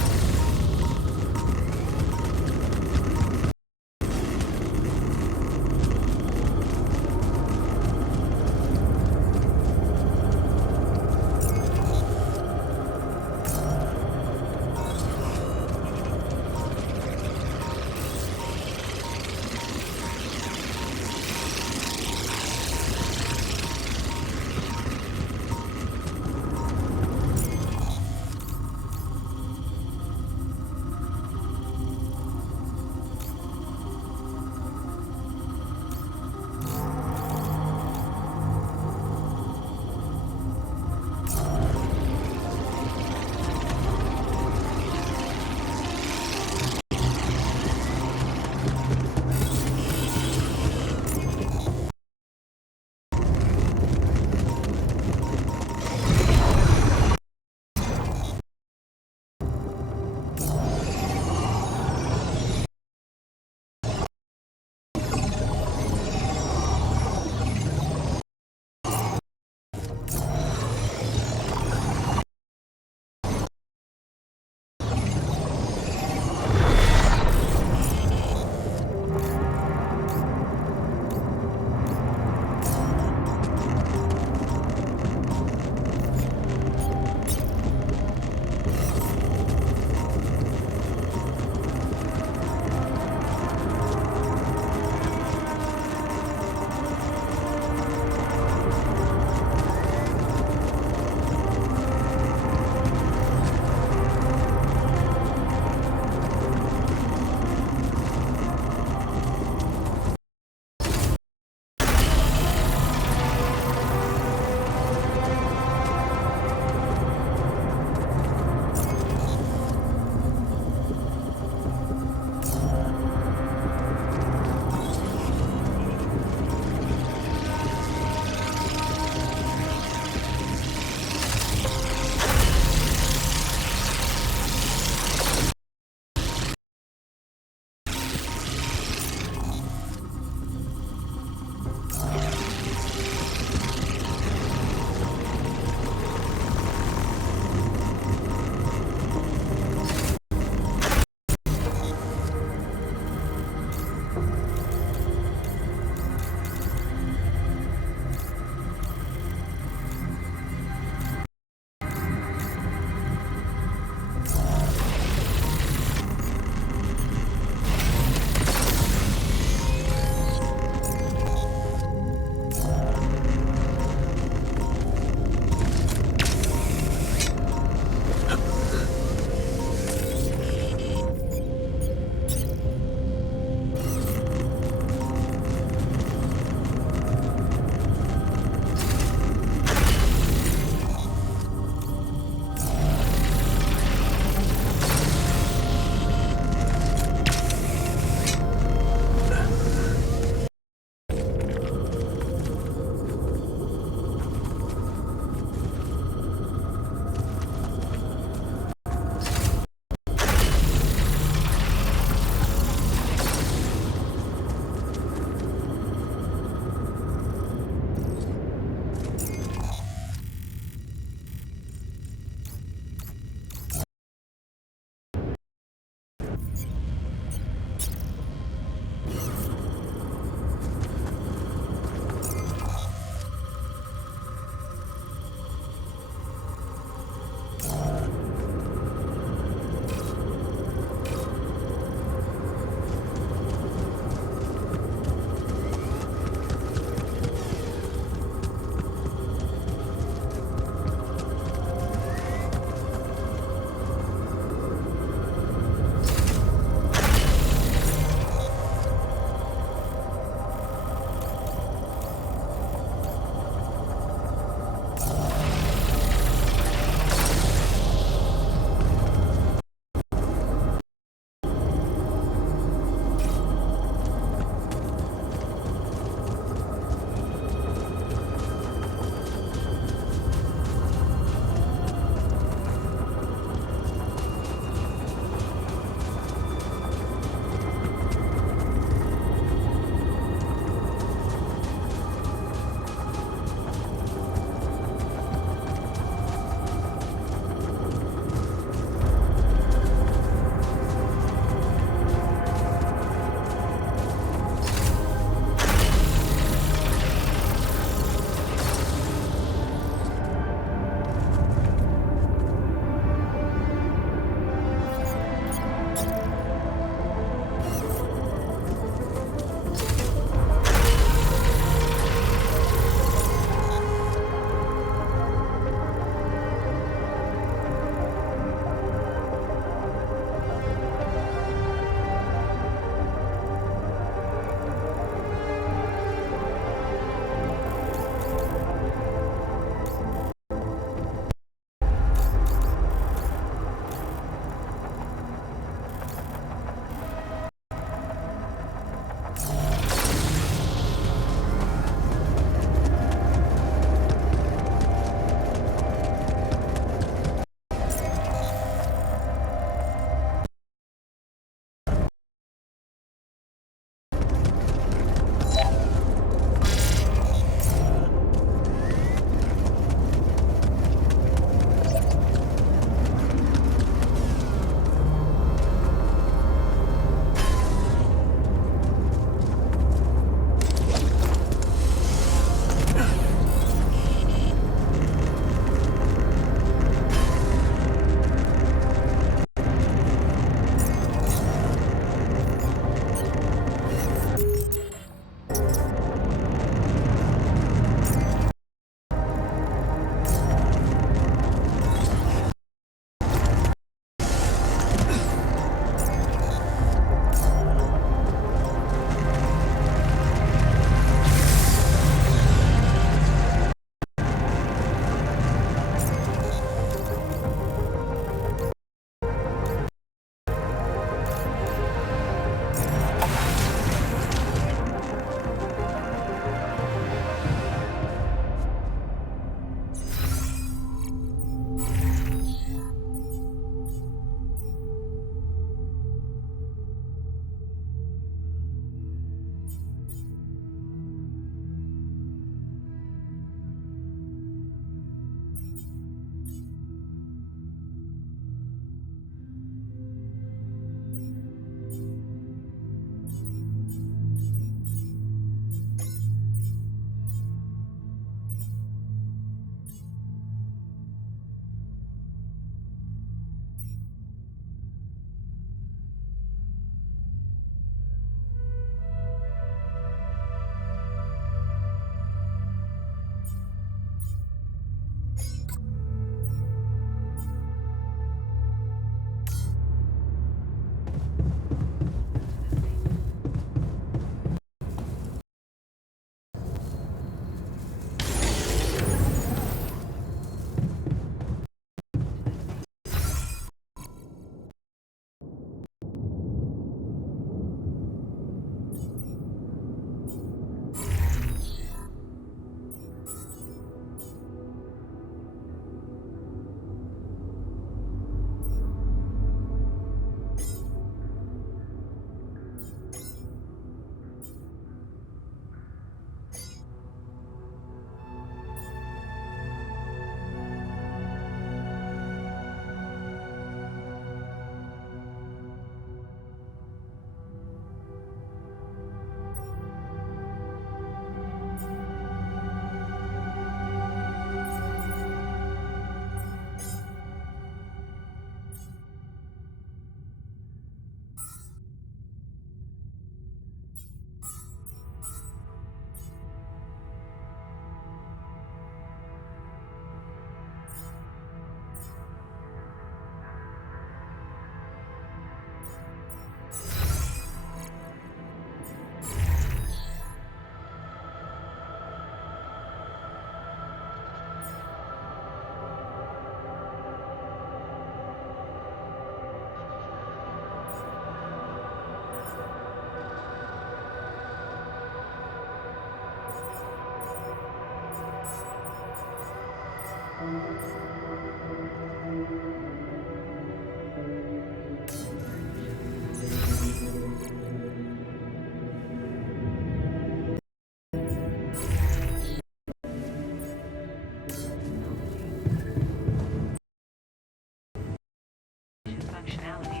Functionality.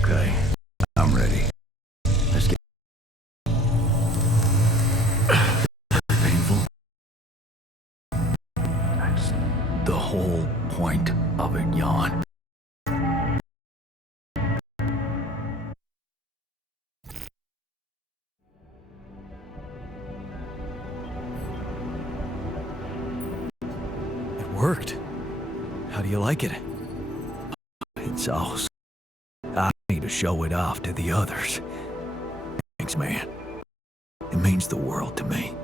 Okay, I'm ready. Let's get painful. That's the whole point of it, Jan. It worked. How do you like it? It's awesome. I need to show it off to the others. Thanks, man. It means the world to me.